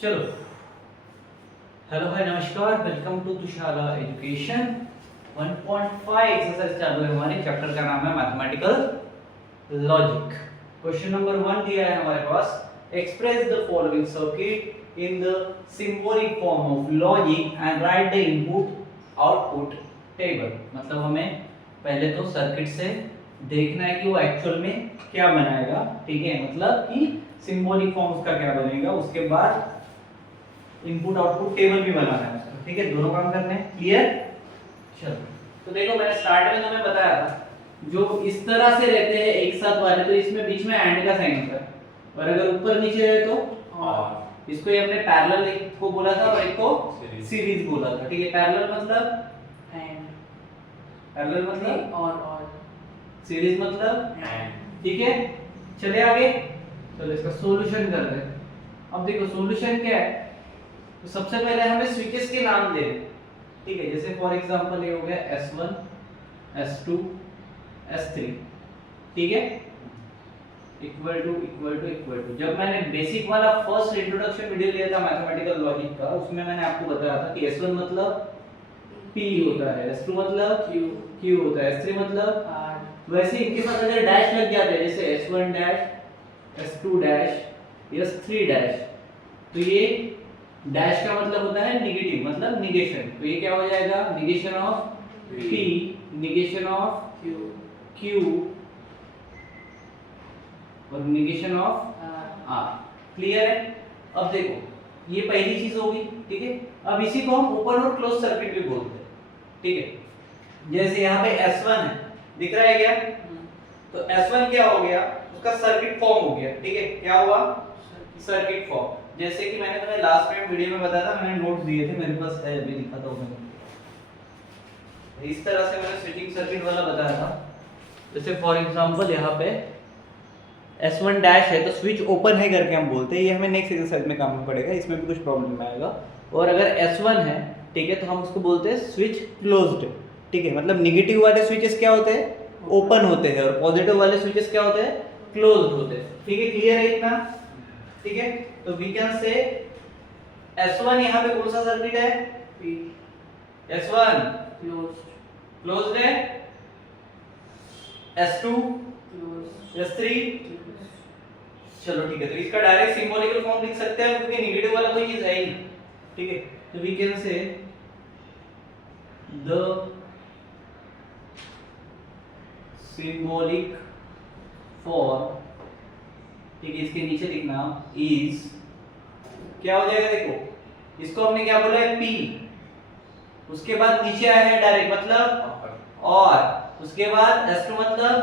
चलो, hello hi नमस्कार, welcome to तुशाला education 1.5 exercise चालू है। हमारे चैप्टर का नाम है मैथमेटिकल लॉजिक। क्वेश्चन नंबर 1 दिया है हमारे पास, express the following circuit in the symbolic form of logic and write the input output table. मतलब हमें पहले तो सर्किट से देखना है कि वो एक्चुअल में क्या बनाएगा, ठीक है, मतलब कि सिंबॉलिक फॉर्म उसका क्या बनेगा, उसके बाद इनपुट आउटपुट टेबल भी बनाना है उसका, ठीक है, दोनों काम करने हैं। क्लियर? चलो, तो देखो मैंने स्टार्ट में तुम्हें बताया था, जो इस तरह से रहते हैं एक साथ वाले, तो इसमें बीच में एंड का साइन होता है, और अगर ऊपर नीचे है तो और। इसको ये हमने पैरेलल एक को बोला था और एक को सीरीज बोला था, ठीक है। पैरेलल मतलब एंड, पैरेलल मतलब और सीरीज मतलब एंड। ठीक है। चले आगे, चलो इसका सॉल्यूशन कर रहे हैं। अब देखो सॉल्यूशन क्या है, तो सबसे पहले हमें स्विचेस के नाम दे, ठीक है। जैसे फॉर एग्जांपल ये हो गया S1 S2 S3, ठीक है, इक्वल टू। जब मैंने बेसिक वाला फर्स्ट इंट्रोडक्शन वीडियो लिया था मैथमेटिकल लॉजिक का, उसमें मैंने आपको बताया था कि S1 मतलब P होता है, S2 मतलब Q होता है, S3 मतलब R। वैसे इनके साथ अगर डैश लग जाते हैं, जैसे S1 dash S2 dash S3 dash, तो ये डैश का मतलब होता है नेगेटिव, मतलब निगेशन। तो ये क्या हो जाएगा, negation of P, negation of Q और निगेशन ऑफ R। क्लियर है? अब देखो ये पहली चीज होगी, ठीक है। अब इसी को हम ओपन और क्लोज सर्किट भी बोलते हैं, ठीक है। जैसे यहाँ पे S1 है, दिख रहा है क्या? तो S1 क्या हो गया, उसका सर्किट फॉर्म हो गया, ठीक है। क्या हुआ? Circuit form. जैसे कि मैंने तुम्हें लास्ट टाइम वीडियो में बताया था, मैंने नोट्स दिए थे, मेरे पास है, अभी दिखा था मैंने। इस तरह से मैंने स्विचिंग सर्किट वाला बताया था। जैसे फॉर एग्जांपल यहाँ पे S1 डैश है, तो स्विच ओपन है करके हम बोलते हैं, ये हमें नेक्स्ट एक्सरसाइज में काम में पड़ेगा, इसमें भी कुछ प्रॉब्लम आएगा। और अगर S1 है, ठीक है, तो हम उसको बोलते हैं स्विच क्लोज्ड, ठीक है। मतलब नेगेटिव वाले स्विचेस क्या होते हैं, ओपन होते हैं, और पॉजिटिव वाले स्विचेस क्या होते हैं, क्लोज्ड होते हैं, ठीक है। क्लियर है इतना? ठीक है, तो वी कैन से S1 यहाँ पे कौन सा सर्किट है, S1 क्लोज्ड है, S2 S3, चलो ठीक है। तो इसका डायरेक्ट सिंबॉलिकल फॉर्म लिख सकते हैं क्योंकि नेगेटिव वाला कोई चीज है ही, ठीक है। तो we can say the symbolic form, ठीक है, इसके नीचे लिखना इज, क्या हो जाएगा, देखो इसको हमने क्या बोला है P, उसके बाद नीचे आया है डायरेक्ट मतलब और, उसके बाद S2 मतलब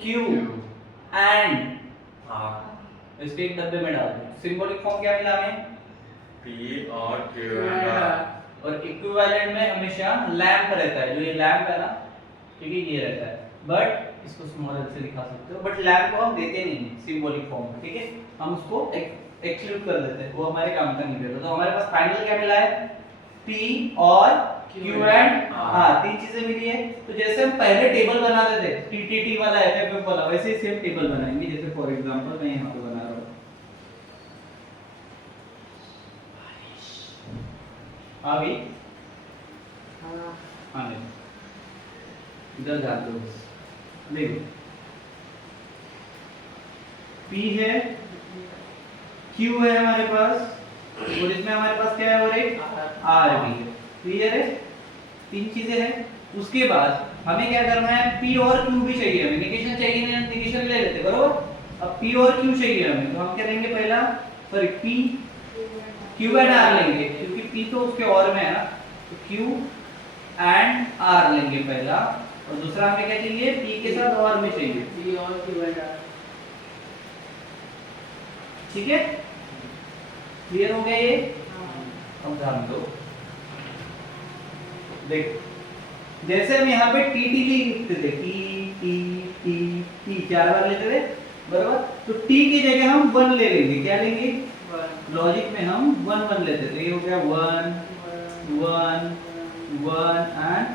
Q एंड R, इसको एक डब्बे में डाल दो। सिंबॉलिक फॉर्म क्या मिला हमें, P और Q and R। और इक्विवेलेंट में हमेशा लैंप रहता है, जो ये लैंप है ना, ठीक है, ये रहता है, बट इसको स्मॉल एल से दिखा सकते हो, बट लैंप को हम देते नहीं है सिंबॉलिक फॉर्म में, ठीक है। हम उसको एक्सक्लूड कर देते हैं, वो हमारे काम का नहीं करता। तो हमारे पास फाइनल क्या मिला है, P और Q एंड R, तीन चीजें मिली है। तो जैसे हम पहले टेबल बनाते थे TTT वाला FFF वाला, वैसे ही सेम टेबल बनाएंगे। जैसे फॉर एग्जांपल मैं यहाँ पे बना रहा हूँ, आ गई, हाँ नहीं, इधर जाते हो, देखो P है, Q है हमारे पास, और इसमें हमारे पास क्या है, और एक R भी है। क्लियर है? तीन चीजें हैं। उसके बाद हमें क्या करना है, P और Q भी चाहिए हमें, निगेशन चाहिए नहीं, निगेशन ले लेते, बरोबर। अब P और Q चाहिए हमें, तो हम क्या लेंगे, पहला sorry P Q and R लेंगे, क्योंकि P तो उसके और में है ना, तो Q एंड R लेंगे पहला, और दूसरा हमें क्या चाहिए, P के साथ और में चाहिए, P और Q and R। ठीक है। क्लियर हो गया ये? अब ध्यान दो, देखो जैसे हम यहाँ पे TT लिखते थे, T चार बार लेते थे, बराबर। तो T की जगह हम 1 ले लेंगे, क्या लेंगे, लॉजिक में हम 1 1 लेते थे, ये हो गया 1 1 1 एंड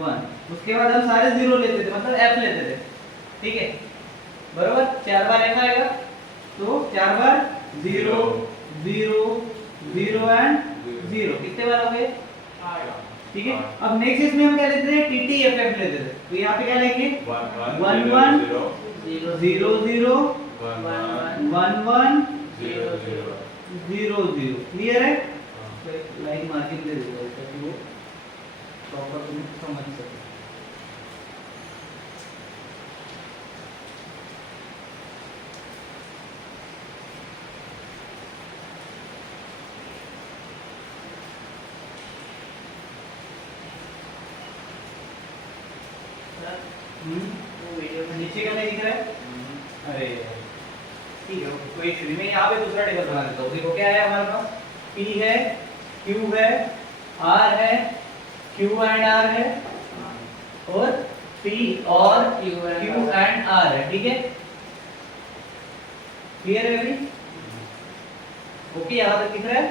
1। उसके बाद हम सारे 0 लेते थे, मतलब F लेते थे, ठीक है, बराबर। 4 बार F आएगा, तो 4 बार 0 0 0 एंड 0 कितने बार हो गए? 8 ठीक है। अब नेक्स्ट इसमें हम क्या लेते थे? TTFF लेते थे, तो यहाँ पे क्या लेंगे? 1 1 0 0 1 1 0 0। क्लियर है? लाइन मार्किंग दे देगा ताकि वो प्रॉपर तुम समझ सको। वो वीडियो में नीचे का नहीं दिख रहा है? अरे ठीक है, कोई इशू नहीं। मैं यहाँ पे दूसरा टेबल बना देता हूँ। देखो क्या है हमारे पास? P है, Q है, R है, Q एंड R है, और P और Q एंड R है। ठीक है, क्लियर है अभी? ओके, यहाँ तक दिख रहा है?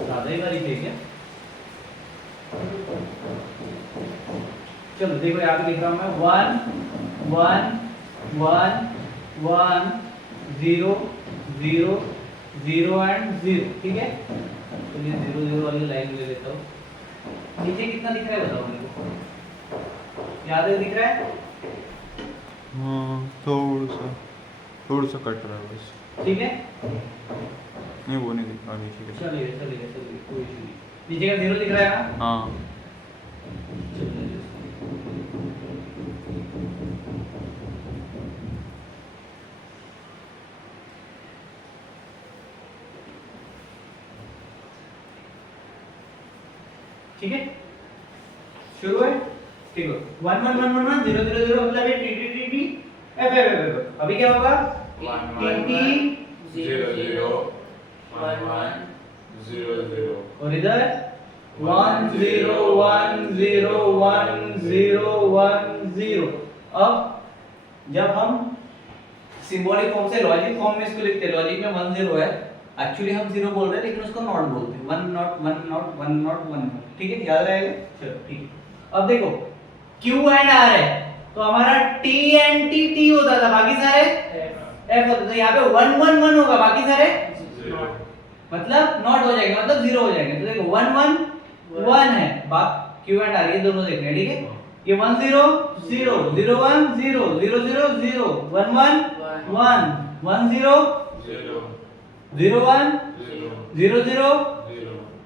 ज्यादा ही बारी थी क्या? चलो देखो यहाँ पे लिख रहा हूँ मैं 1 1 1 1 0 0 0 एंड 0। ठीक है, तो ये 0 0 वाली लाइन ले लेता हूँ। नीचे कितना दिख रहा है बताओ मेरे को? यहाँ तक दिख रहा है? हाँ, थोड़ा सा कट रहा है बस। ठीक है, नहीं वो नहीं दिख रहा नीचे का। चलिए चलिए चलिए, कोई इशू नहीं। नीचे का 0 दिख रहा है ना? हाँ चलिए। ठीक है, शुरू है। ठीक है, 1 1 1 1 0 0 0 मतलब ये T T T T F F F. अभी क्या होगा? 1 टी 0 0 1 1 0 0 और इधर 1 0 1 0 1 0 1 0। अब जब हम सिंबॉलिक फॉर्म से लॉजिक फॉर्म में इसको लिखते हैं, लॉजिक में 1 0 है, एक्चुअली हम 0 बोल रहे हैं लेकिन उसको नॉट बोलते हैं। 1 नॉट 1 नॉट 1 नॉट 1। ठीक है, याद रहेगा? चलो ठीक है। अब देखो Q एंड R है, तो हमारा T एंड T होता था, बाकी सारे F होता था। यहाँ पे 1 1 1 होगा, बाकी सारे 0 मतलब नॉट हो जाएंगे, मतलब 0 हो जाएंगे। तो देखो 1 1 1 है, Q एंड R ये दोनों देखने हैं। ठीक है, ये 1 0 0 0 1 0 0 0 0 1 1 1 1 0 0 1 0 0।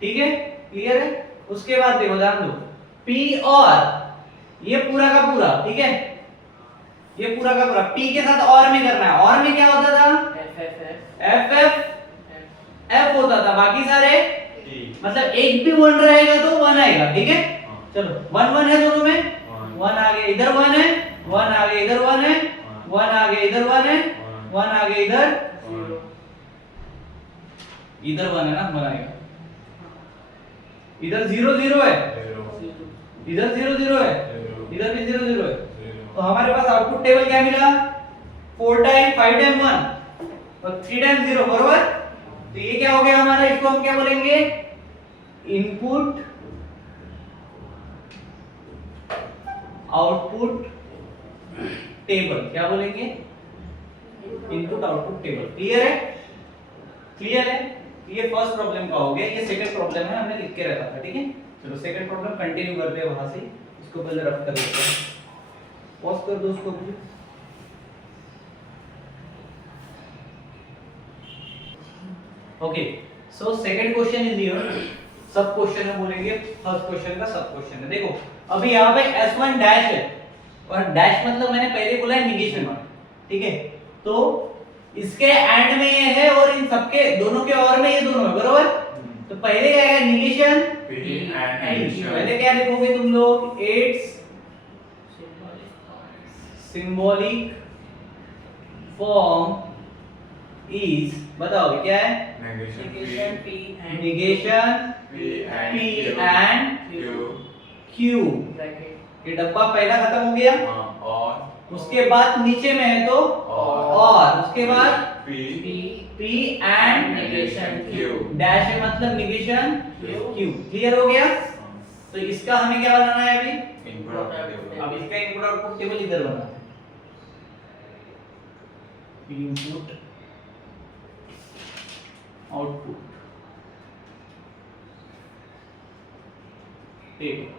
ठीक है, क्लियर है? उसके बाद देखो ध्यान दो, P और ये पूरा का पूरा, ठीक है, ये पूरा का पूरा P के साथ और में करना है। और में क्या होता था? F F F होता था, बाकी सारे मतलब एक भी 1 रहेगा तो 1 आएगा। ठीक है, चलो 1 1 है दोनों में, 1 आ गया इधर, 1 है, 1 आ गया इधर, 1 है, 1 आ गया इधर, 1 है, 1 आ गया इधर, इधर 1 है ना, 1 आएगा। इधर 0 0 है, इधर 0 0 है, इधर भी 0 0 है। तो हमारे पास आउटपुट टेबल क्या मिला? 4 टाइम 5 टाइम 1 और 3 टाइम 0, बरोबर? तो ये क्या हो गया हमारा? इसको हम क्या बोलेंगे? Input output table. क्या बोलेंगे? Input output table. क्लियर है? क्लियर है? ये फर्स्ट प्रॉब्लम का हो गया। ये सेकंड प्रॉब्लम है, हमने लिख के रखा था। ठीक है, चलो सेकंड प्रॉब्लम कंटिन्यू करते हैं वहां से। इसको पहले रफ कर लेते हैं, पॉज कर दो उसको please. Okay, so second question is here. सब क्वेश्चन है बोलेंगे, फर्स्ट क्वेश्चन का सब क्वेश्चन है। देखो अभी यहाँ पे S1 डैश है, और डैश मतलब मैंने पहले बोला है निगेशन वन। ठीक है, तो इसके एंड में ये है और इन सबके दोनों के और में ये दोनों है, बरोबर? तो पहले क्या है? निगेशन पहले क्या लिखोगे तुम लोग? इट्स सिंबॉलिक फॉर्म इज, बताओगे क्या है? negation P and negation P and Q। bracket ये डब्बा पहला खत्म हो गया, और उसके बाद नीचे में है तो और उसके बाद P P and negation Q dash है मतलब निगेशन Q। क्लियर हो गया? तो इसका हमें क्या बनाना है अभी? इनपुट अब इसका इनपुट आउटपुट टेबल इधर बनाते हैं, इनपुट आउटपुट टेबल।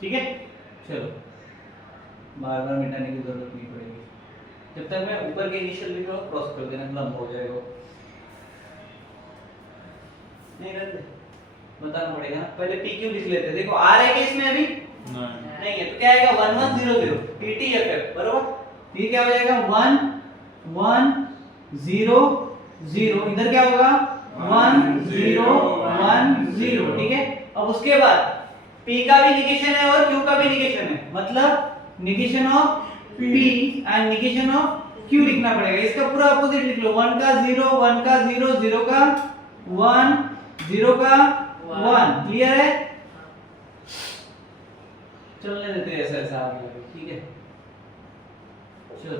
ठीक है, चलो बार बार मिटाने की जरूरत नहीं पड़ेगी। जब तक मैं ऊपर के इनिशियल लिख रहा हूँ क्रॉस कर देना, लंब हो जाएगा। नहीं रहते, बताना पड़ेगा ना। पहले पी क्यू लिख लेते हैं। देखो आ रहा है कि इसमें अभी नहीं है, तो क्या आएगा 1 1 0 0 TTFF बरोबर। ये क्या हो जाएगा 1 1 0 0, इधर क्या होगा 1 0 1 0। ठीक है, अब उसके बाद P का भी निगेशन है और Q का भी निगेशन है, मतलब negation of P and negation of Q लिखना पड़ेगा। इसका पूरा अपोजिट लिख लो, 1 का 0 1 का 0 0 का 1 0 का 1। क्लियर है, चलने देते हैं ऐसा ऐसा आगे। ठीक है, चलो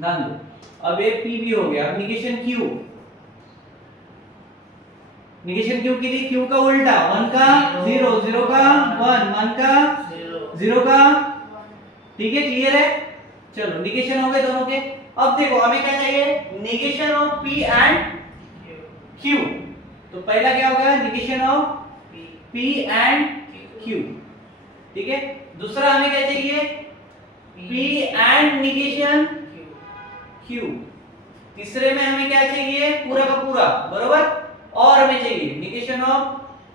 ध्यान दो। अब ये P भी हो गया। अब निगेशन Q, निगेशन Q के लिए Q का उल्टा, 1 का 0 0 का 1 1 का 0 का। ठीक है, क्लियर है। चलो निगेशन हो गए दोनों के। अब देखो हमें क्या चाहिए, negation of P and Q। तो पहला क्या होगा, negation of P and Q। ठीक है, दूसरा हमें क्या चाहिए, P एंड निगेशन Q। तीसरे में हमें क्या चाहिए, पूरा का पूरा बरोबर। और हमें चाहिए negation of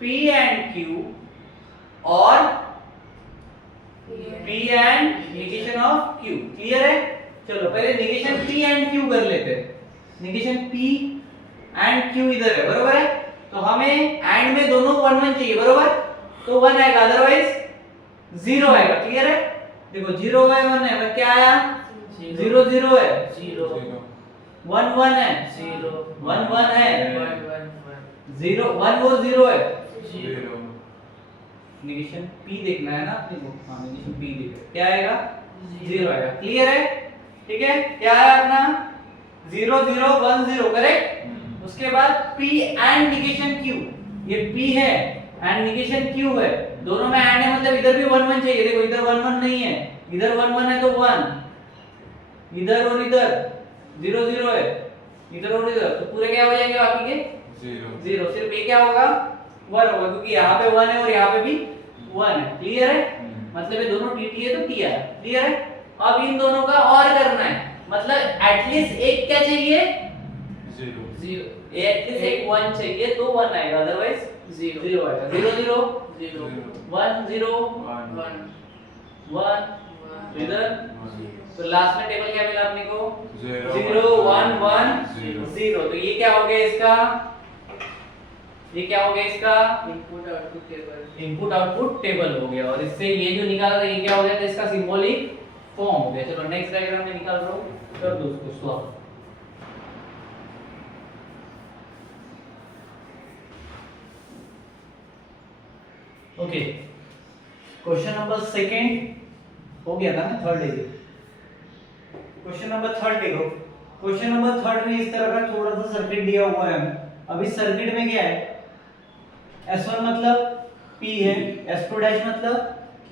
P and Q और P and negation of Q। Clear है। चलो पहले निगेशन P एंड Q कर लेते हैं। निगेशन P एंड Q इधर है बरोबर है, तो हमें एंड में दोनों 1 1 चाहिए बरोबर, तो 1 आएगा, अदरवाइज 0 आएगा। क्लियर है, देखो 0 है 1 है, और क्या आया 0 0 है, 0 1 1 है, 0 1 1 है, 1 1 0 1 वो 0 है। 0 निगेशन P देखना है ना अपने को। हां, निगेशन P देखो क्या आएगा 0 आएगा। क्लियर है, ठीक है। क्या है अपना 0 0 1 0 करेक्ट। उसके बाद P एंड निगेशन Q, ये P है एंड निगेशन Q है, दोनों में एंड है, मतलब इधर भी 1 1 चाहिए। देखो इधर 1 1 नहीं है, इधर 1 1 है तो 1, इधर और इधर 0 0 है, इधर और इधर, तो पूरे क्या हो जाएंगे बाकी के 0। सिर्फ ये क्या होगा 1 होगा, क्योंकि यहाँ पे 1 है और यहाँ पे भी 1 है। क्लियर है, मतलब ये दोनों TT है तो T है। क्लियर है। अब इन दोनों का और करना है, मतलब एटलीस्ट एक क्या चाहिए 0 एटलीस्ट एक 1 चाहिए तो 1 आएगा, अदरवाइज 0 आएगा। 0 0 0 1 0 1 1 इधर। तो लास्ट में टेबल क्या मिला अपने को 0 1 1 0। तो ये क्या हो गया इसका, ये क्या हो गया इसका input output table. Input output table हो गया। और इससे ये जो निकाला था ये क्या हो गया था, इसका सिंबॉलिक फॉर्म हो गया। चलो नेक्स्ट डायग्राम में निकाल रहा हूं, कर दो उसको solve. Okay, question number second हो गया था ना, थर्ड देखो। क्वेश्चन नंबर थर्ड देखो। क्वेश्चन नंबर थर्ड में इस तरह का थोड़ा सा सर्किट दिया हुआ है हमें। अब इस सर्किट में क्या है, S1 मतलब P है, S2 डैश मतलब Q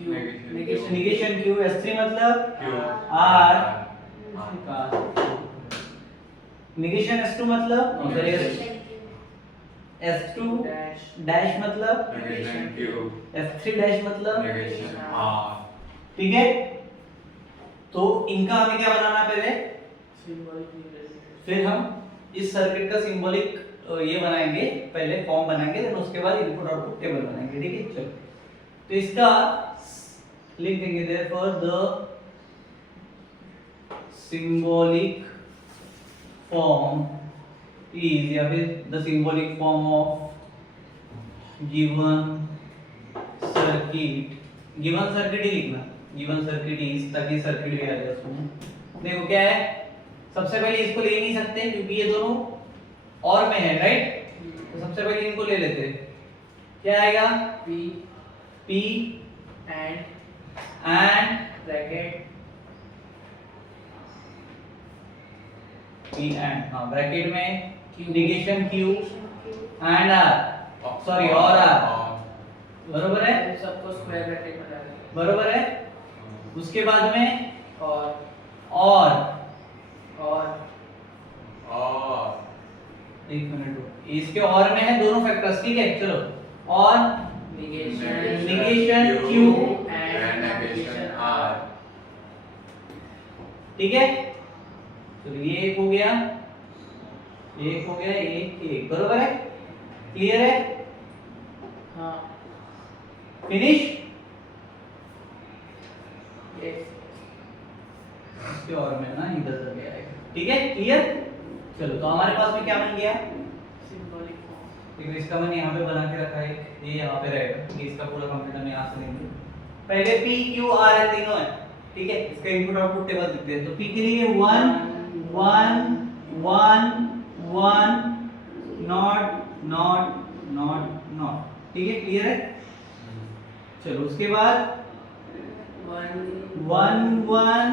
निगेशन Q, S3 मतलब R, निगेशन S2 मतलब S2 डैश मतलब S3 डैश मतलब। ठीक है, तो इनका हमें क्या बनाना पहले, सिंबॉलिक। फिर हम इस सर्किट का सिंबॉलिक ये बनाएंगे, पहले फॉर्म बनाएंगे, देन उसके बाद इनपुट आउटपुट टेबल बनाएंगे। ठीक है, चलो तो इसका लिख देंगे therefore the symbolic form is, या फिर the symbolic form of given circuit. Given circuit ही लिखना, गिवन सर्किट इज, ताकि सर्किट भी आ जाए उसमें। देखो क्या है, सबसे पहले इसको ले नहीं सकते क्योंकि ये दोनों और में है, राइट। तो सबसे पहले इनको ले लेते हैं। क्या आएगा P P and bracket P and, हाँ ब्रैकेट में negation Q and R, sorry और R, बरोबर है। सबको स्क्वायर ब्रैकेट में डालेंगे बरोबर है। उसके बाद में और एक मिनट रुको, इसके और में है दोनों फैक्टर्स, ठीक है। चलो और negation Q and negation R। ठीक है। चलो ये एक हो गया, एक हो गया, एक बरोबर है, क्लियर है, हाँ फिनिश। यस इसके और में ना इधर तक गया है, ठीक है, क्लियर। चलो तो हमारे पास में क्या बन गया, सिंबॉलिक फॉर्म। देखो इसका मैंने यहाँ पे बना के रखा है, ये यहाँ पे रहेगा, ये इसका पूरा कंप्यूटर में यहाँ से लेंगे। पहले P Q R है, तीनों है, ठीक है। इसका इनपुट आउटपुट टेबल लिखते हैं। तो P के लिए 1 1 1 1 नॉट नॉट नॉट नॉट, ठीक है, क्लियर है। चलो उसके बाद 1 1 1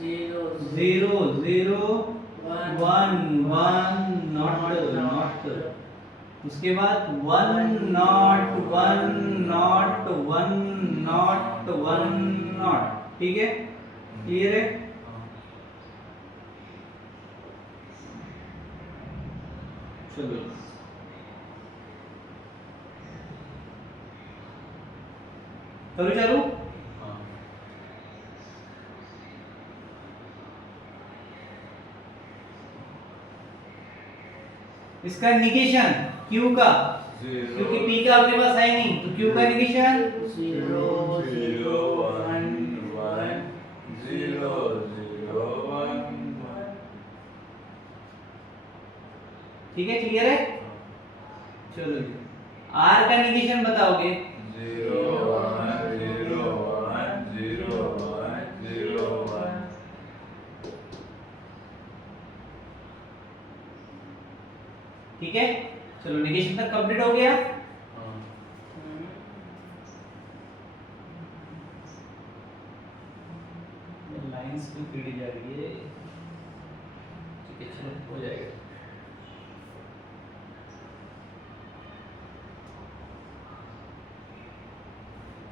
0 0 0 1 1 1 नॉट नॉट, उसके बाद 1 नॉट 1 नॉट 1 नॉट 1 नॉट, ठीक है, क्लियर है। चलो करो चालू। इसका निगेशन Q का, क्योंकि P का अपने पास है नहीं, तो Q का निगेशन 0 0 1 1 0 0 1 ठीक है, क्लियर है। चलो जी R का निगेशन बताओगे, 0 1 0 1 0 1 0 1। ठीक है। चलो निगेशन तक कंप्लीट हो गया। लाइंस भी पीड़ी जा रही है, ठीक है, चलो हो जाएगा।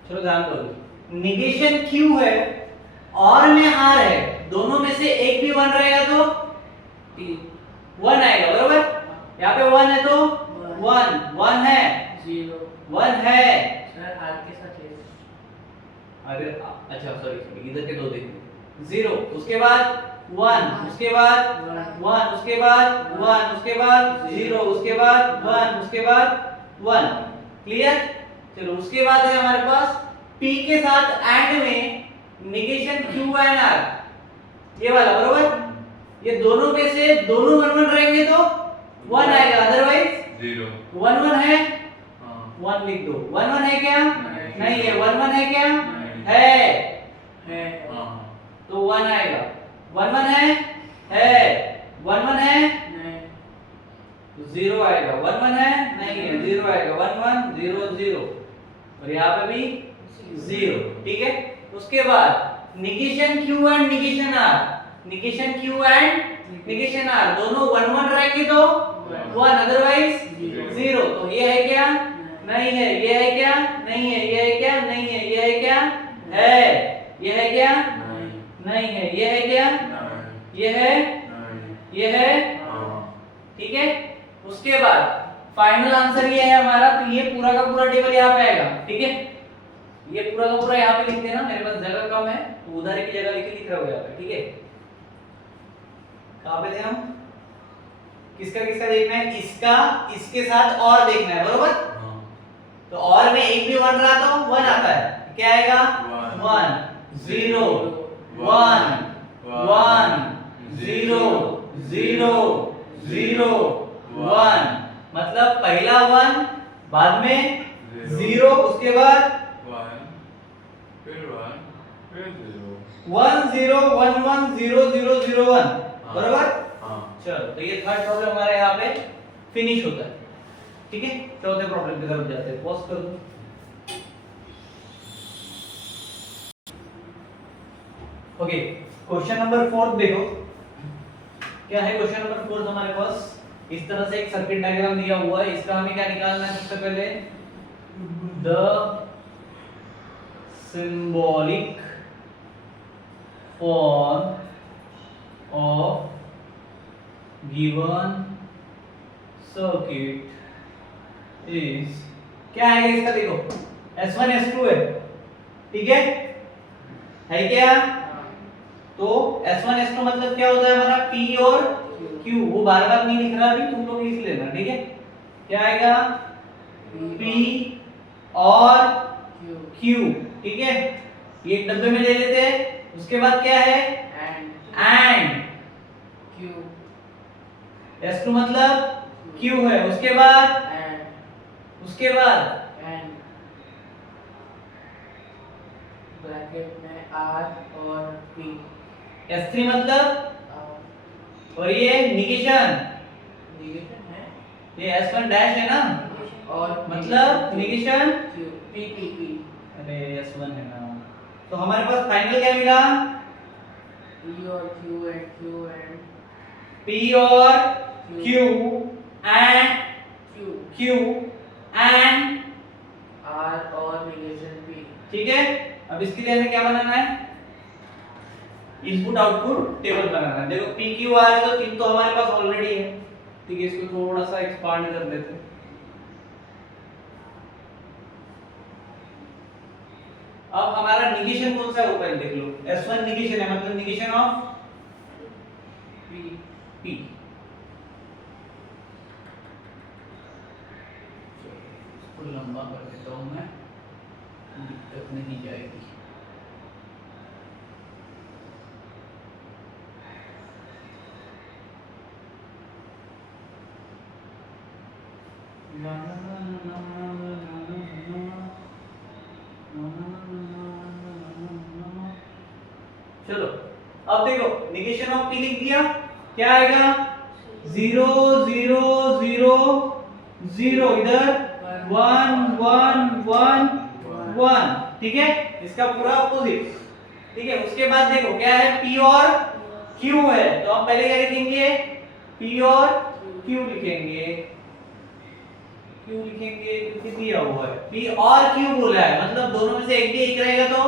चलो ध्यान करो, निगेशन Q है और में R है, दोनों में से एक भी 1 रहेगा तो 1 आएगा, बरोबर। यहाँ पे 1 है तो 1 1 है, 0 1 है। सर आर के साथ ले अरे अच्छा सॉरी, इधर के दो देखो, 0 उसके बाद 1 उसके बाद 1 उसके बाद 1 उसके बाद 0 उसके बाद 1 उसके बाद 1, क्लियर। चलो उसके बाद है हमारे पास P के साथ एंड में निगेशन Q एंड R, ये वाला, बरोबर। ये दोनों में से दोनों 1 1 रहेंगे तो 1 आएगा, अदरवाइज 0 1 1 है, हाँ 1 लिख दो। 1 1 है क्या, नहीं है। 1 1 है क्या, नहीं। है, हाँ तो 1 आएगा। 1 1 है 1 1 है, नहीं तो 0 आएगा। 1 1 है, नहीं है, 0 आएगा। 1 1 0 0, और यहाँ पे भी 0, ठीक है। उसके बाद negation Q and negation R, negation Q and negation R दोनों 1 1 रहेंगे तो 1, अदरवाइज 0। तो ये है क्या, नहीं है। ये है क्या, नहीं है। ये है क्या, नहीं है। ये है क्या, है। ये है क्या, नहीं है। ये है क्या, ये है, ये है, ठीक है। उसके बाद फाइनल आंसर ये है हमारा। तो ये पूरा का पूरा टेबल यहाँ पे आएगा, ठीक है। ये पूरा का पूरा यहाँ पे लिख देना, मेरे पास जगह कम है तो उधर की जगह लिख रहा हूँ यहाँ पे, ठीक है। कहाँ पे थे हम, किसका किसका देखना है, इसका इसके साथ और देखना है, बरोबर। तो और में एक भी 1 रहा तो 1 आता है, क्या आएगा 1 0 1 1 0 0 0 1, मतलब पहला 1 बाद में 0 उसके बाद 1 0 1 1 0 0 0 1, बरोबर। चलो तो ये थर्ड प्रॉब्लम हमारे यहाँ पे फिनिश होता है, ठीक है। चौथे प्रॉब्लम की तरफ जाते हैं, पॉज कर दो। ओके, क्वेश्चन नंबर 4 देखो क्या है। क्वेश्चन नंबर 4 हमारे पास इस तरह से एक सर्किट डायग्राम दिया हुआ है। इसका हमें क्या निकालना है, सबसे पहले the symbolic form of given circuit is, क्या है इसका, देखो S1 S2 है, ठीक है क्या? तो S1 S2 मतलब क्या होता है हमारा P और Q, वो बार बार नहीं लिख रहा, अभी तुम लोग लिख लेना, ठीक है? क्या आएगा? P और Q, ठीक है? ये एक डब्बे में ले लेते हैं। उसके बाद क्या है? एंड Q S2 मतलब Q है, उसके बाद ब्रैकेट में R और P, S3 मतलब, और ये निगेशन, निगेशन है ये S1 डैश है ना, और मतलब negation Q P P P, अरे S1 है ना। तो हमारे पास फाइनल क्या मिला? P और Q and P और Q and Q and R और निगेशन P, ठीक है? अब इसके लिए हमें क्या बनाना है? इनपुट आउटपुट टेबल बनाना है। देखो P Q R है तो तीन तो हमारे पास ऑलरेडी है, ठीक है? इसको थोड़ा सा एक्सपांड कर देते हैं। अब हमारा निगेशन कौन सा है वो पहले देख लो। S1 निगेशन है, मतलब निगेशन ऑफ P P। इसको लंबा कर देता हूं मैं, दिक्कत नहीं जाएगी। चलो अब देखो निगेशन ऑफ P लिख दिया, क्या आएगा? 0 0 0 0, इधर 1 1 1 1, ठीक है? इसका पूरा ऑपोजिट, ठीक है? उसके बाद देखो क्या है? P और Q है, तो हम पहले क्या लिखेंगे? P और Q लिखेंगे, क्योंकि दिया हुआ है P और Q बोला है, मतलब दोनों में से एक भी एक रहेगा तो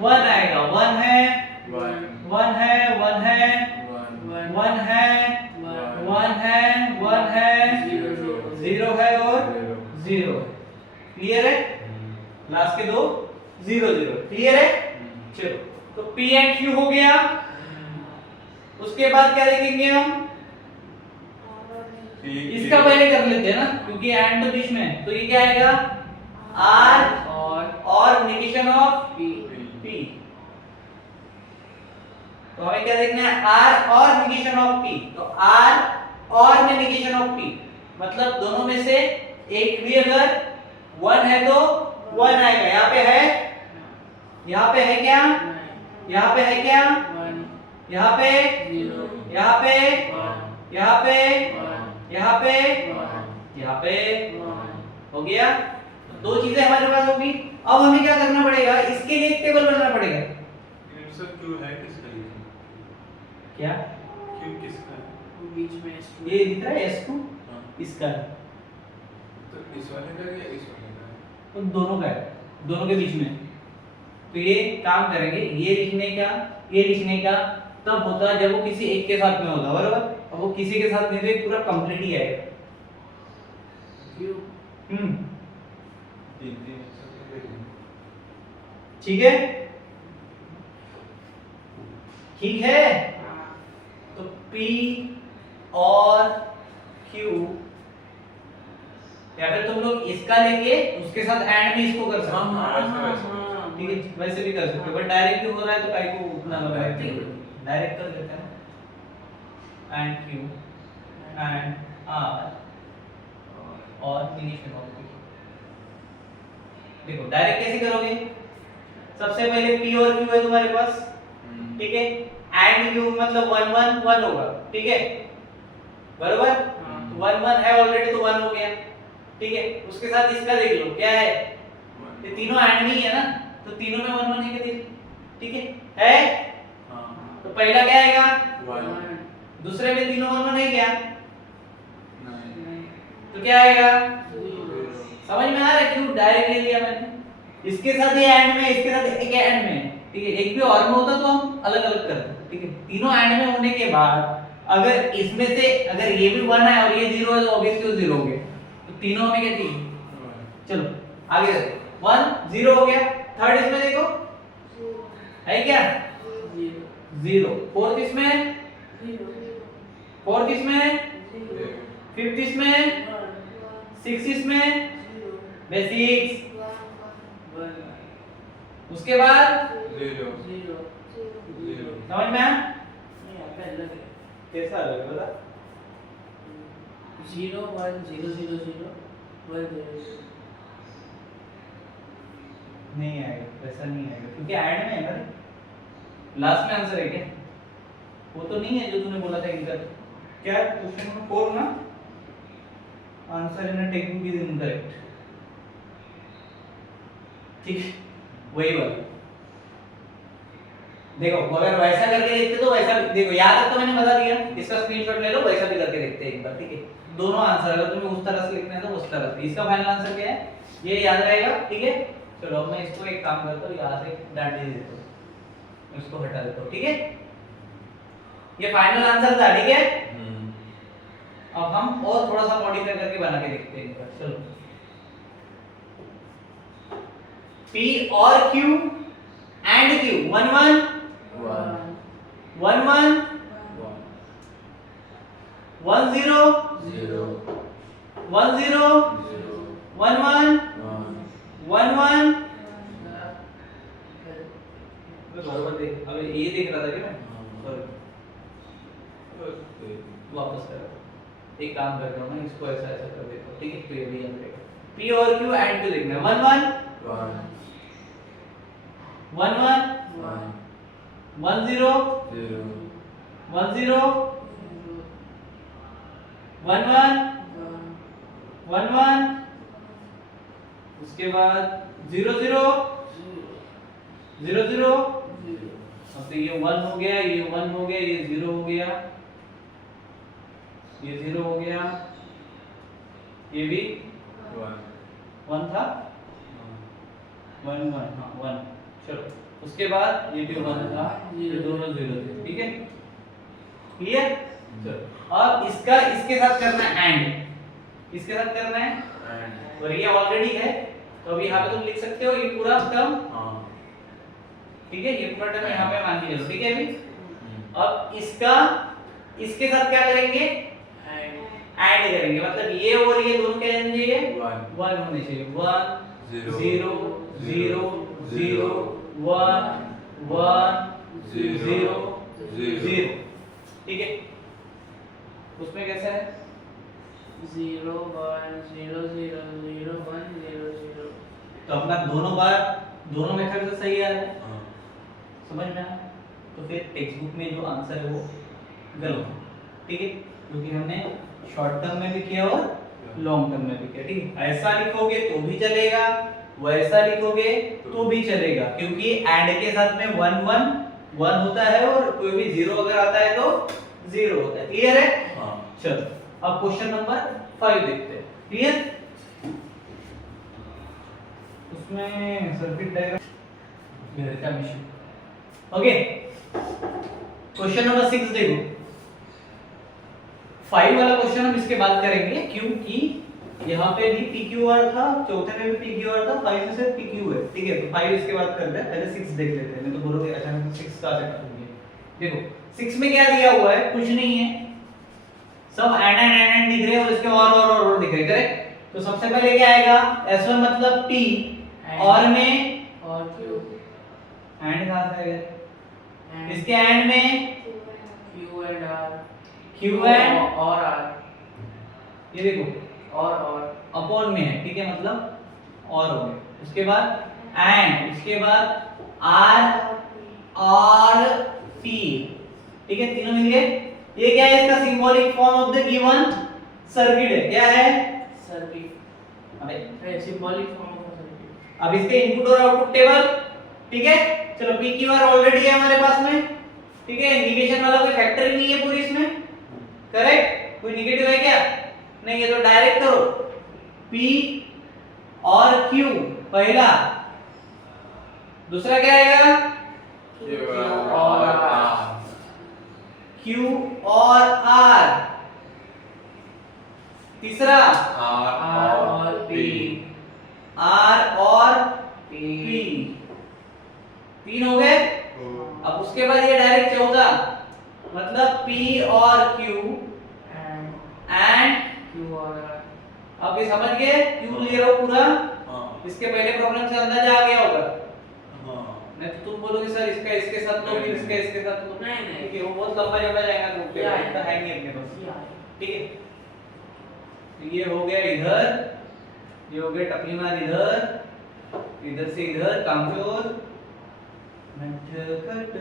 1 आएगा। 1 है 1 है 1 है 1 है 1 है 1 है 0 है और 0, क्लियर है? लास्ट के दो 0 0, क्लियर है? चलो तो P एंड Q हो गया। उसके बाद क्या लिखेंगे हम? इसका पहले कर लेते हैं ना, क्योंकि एंड तो बीच में है, तो ये क्या आएगा? R और निगेशन ऑफ P। तो हमें क्या देखना है? R और निगेशन ऑफ P। तो R और में निगेशन ऑफ P, मतलब दोनों में से एक भी अगर 1 है तो 1 आएगा। यहाँ पे है, यहाँ पे है क्या? यहाँ पे है क्या? यहाँ पे 0, यहाँ पे 1, यहाँ पे 1, यहाँ पे 1, यहाँ पे 1, हो गया। तो दो चीजें हमारे पास होगी। अब हमें क्या करना पड़ेगा? इसके लिए एक टेबल बनाना पड़ेगा। क्यों है किसका ये? क्या? क्यों किसका है? बीच में S2, ये दिख रहा है S2, हाँ। इसका है, तो इस वाले का या इस वाले का है? तो दोनों का है, दोनों के बीच में। तो ये काम करेंगे, ये लिखने का तब होता है जब वो किसी एक के साथ में होता, बराबर? अब वो किसी के साथ नहीं तो एक पूरा कंप्लीट ही आएगा। Q, तीन ठीक है, ठीक है। तो P और Q, या फिर तुम लोग इसका लेके उसके साथ एंड में इसको कर सकते हो। हाँ, ठीक है, वैसे भी कर सकते हो, बट डायरेक्ट हो रहा है तो काहे को उतना लगाए, डायरेक्ट कर देते हैं। एंड Q एंड R और निगेशन ऑफ P। देखो डायरेक्ट कैसे करोगे? सबसे पहले P और Q है तुम्हारे पास, ठीक है? एंड Q मतलब 1 1 1 होगा, ठीक है? बराबर? 1 1 है ऑलरेडी, तो 1 हो गया, ठीक है? उसके साथ इसका देख लो क्या है? ये तीनों एंड नहीं है ना, तो तीनों में 1 1 है क्या? ठीक है? तो पहला क्या आएगा? 1 दूसरे में तीनों 1 1 है क्या? 9 तो क्या आएगा? 0, समझ में आ रहा है? क्यों डायरेक्ट ले लिया मैंने? इसके साथ ये एंड में, इसके साथ एक एंड में, ठीक है, एक भी और में होता तो हम अलग अलग करते, ठीक है। तीनों एंड में होने के बाद अगर इसमें से अगर ये भी 1 है और ये 0 है तो ऑब्वियसली वो 0 हो गया, तो तीनों में क्या चाहिए? चलो आगे 1 0 हो गया। थर्ड इसमें देखो है क्या? 0। फोर्थ इसमें, फोर्थ इसमें, फिफ्थ इसमें, सिक्स इसमें, बे 6। उसके बाद 0 समझ में आया? कैसा लगा बता? 0 1 0 0 0 1 0 नहीं आएगा, वैसा नहीं आएगा क्योंकि ऐड में है ना, लास्ट में आंसर है क्या? वो तो नहीं है जो तूने बोला था इनका। क्या क्वेश्चन नंबर 4 ना, answer in a technique is incorrect, ठीक है, वही वाला। देखो अगर वैसा करके देखते तो वैसा देखो, याद है तो मैंने बता दिया, इसका स्क्रीनशॉट ले लो, वैसा भी करके देखते हैं एक बार, ठीक है। दोनों आंसर अगर तुम्हें उस तरह से लिखना है तो उस तरह से। इसका फाइनल आंसर क्या है ये याद रहेगा, ठीक है। चलो अब मैं इसको एक काम करता हूँ, यहाँ से डांट दे देता हूँ, इसको हटा देता हूँ, ठीक है। ये फाइनल आंसर था, ठीक है। अब हम और थोड़ा सा मॉडिफाई करके बना के देखते हैं एक बार। चलो P और Q and Q 1 1 1 1 1 0 1 0 1 1 1 1। बराबर देख, अब ये देख रहा था क्या मैं? सॉरी वापस कर, एक काम करता हूँ मैं, इसको ऐसा ऐसा कर देता हूँ, ठीक है। तो ये भी याद रहेगा। P और Q and Q देखना है। 1 1 1 1 1 0 1 0 1 1 1 1। उसके बाद 0 0 0 0। अब तो ये 1 हो गया, ये 1 हो गया, ये 0 हो गया, ये 0 हो गया, ये भी 1 था, 1 1 हाँ 1। चलो उसके बाद ये भी 1 था, ये दोनों 0 थे, ठीक है, क्लियर। चलो अब इसका इसके साथ करना है एंड, इसके साथ करना है, और ये ऑलरेडी है तो अभी यहाँ पे तुम लिख सकते हो ये पूरा टर्म, ठीक है, ये पूरा टर्म यहाँ पे मान के चलो, ठीक है। अभी अब इसका इसके साथ क्या करेंगे? ऐड करेंगे, मतलब ये और ये दोनों क्या होने चाहिए? 1 होने चाहिए। 1 0 0 0 1 1 0 0, ठीक है। उसमें कैसा है? 0 1 0 0 0 1 0 0। तो अपना दोनों बार दोनों मेथड से सही आ रहा है, समझ में आया? तो फिर टेक्स्ट बुक में जो आंसर है वो गलत है, ठीक है, क्योंकि हमने शॉर्ट टर्म में भी किया और लॉन्ग टर्म में भी किया, ठीक है। ऐसा लिखोगे तो भी चलेगा, वैसा लिखोगे तो भी चलेगा, क्योंकि एंड के साथ में 1 1 1 होता है और कोई भी 0 अगर आता है तो 0 होता है, क्लियर है? चलो अब क्वेश्चन नंबर 5 देखते हैं, क्लियर। उसमें सर्किट डायग्राम मेरे का मिशन, ओके। क्वेश्चन नंबर 6 देखो, 5 वाला क्वेश्चन हम इसके बाद करेंगे क्योंकि यहाँ पे भी PQR था, चौथे में भी PQR था, 5 में सिर्फ PQ है, ठीक है। तो 5 इसके बाद करते हैं, पहले 6 देख लेते हैं, नहीं तो बोलोगे अचानक 6 का से करूंगे। देखो 6 में क्या दिया हुआ है? कुछ नहीं है, सब एंड दिख रहे हैं और इसके और दिख रहे हैं, करेक्ट। तो सबसे पहले क्या आएगा? S1 मतलब P और में और Q एंड कहां से आएगा? इसके एंड में Q and R, Q and और R, ये देखो और अपॉन में है, ठीक है, मतलब और हो गया। उसके बाद एंड, उसके बाद R और P, ठीक है, तीनों मिल गए। ये क्या है? इसका symbolic form of the given circuit है। क्या है? सर्किट, अबे सिंबॉलिक फॉर्म ऑफ सर्किट। अब इसके इनपुट और आउटपुट टेबल, ठीक है। चलो PQR ऑलरेडी है हमारे पास में, ठीक है, नेगेशन वाला कोई फैक्टर ही नहीं है पूरी इसमें, करेक्ट। कोई नेगेटिव है क्या? नहीं है, तो डायरेक्ट करो P और Q पहला, दूसरा क्या आएगा? Q और R Q और R। तीसरा R और P R और P P। तीन हो गए। अब उसके बाद ये डायरेक्ट चौथा, मतलब P और Q एंड Q और R। अब ये समझ गए? Q ले रहा हूं पूरा। हाँ इसके पहले प्रॉब्लम से अंदाजा आ गया होगा। हाँ नहीं तो तुम बोलोगे सर इसका इसके साथ लो, फिर इसका इसके साथ लो। नहीं, नहीं। ठीक है, वो बहुत लंबा चौड़ा जाएगा ग्रुप पे, क्या इतना है? है नहीं अपने पास। Yeah. ठीक है, तो ये हो गया इधर, ये हो गया टपली मार इधर, इधर से इधर कामचोर नटखट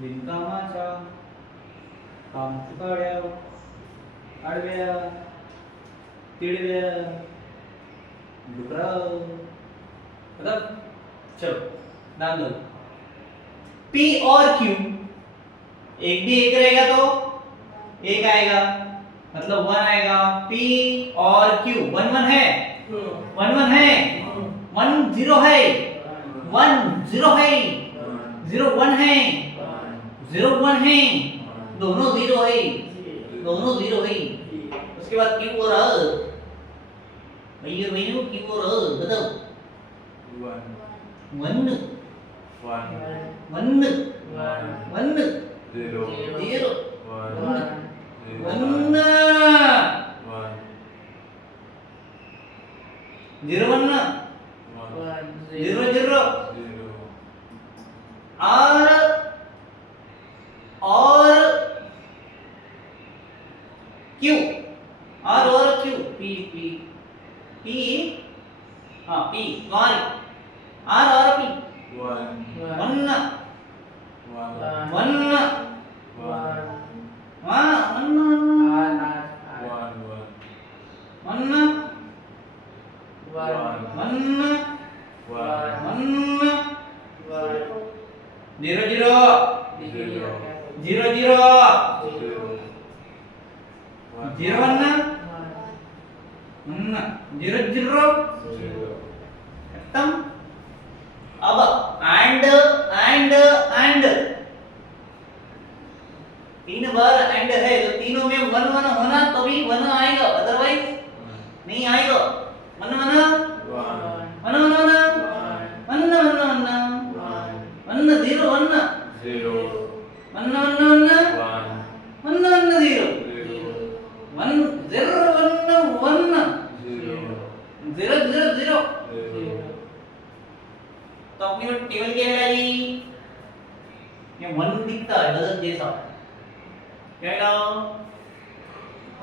बिनकामाचा काम चुकाड्या आडव्या तिडव्या डुकराव। मतलब चलो नाम दो। P और Q एक भी एक रहेगा तो एक आएगा, मतलब 1 आएगा। P और Q 1 1 है, 1 1 है, 1 0 है, 1 0 है, 0 1 है, 0 1 है, दोनों 0 है, दोनों 0 है। उसके बाद Q और R, भैया Q और R बताओ। 1 1 1 0 0 1 1 0 1 0 0 R और Q, R और Q, P P, हाँ P, सॉरी, R और P, 1 1 हाँ 0 0 0 0 0 0 खत्म। अब एंड तीन बार एंड है तो तीनों में 1 1 होना तभी 1 आएगा, अदरवाइज नहीं आएगा। 1 1 1 1 1 1 0 1 1 0 तो अपनी वो टेबल क्या है जी? ये 1 दिखता है डजन जैसा, क्या है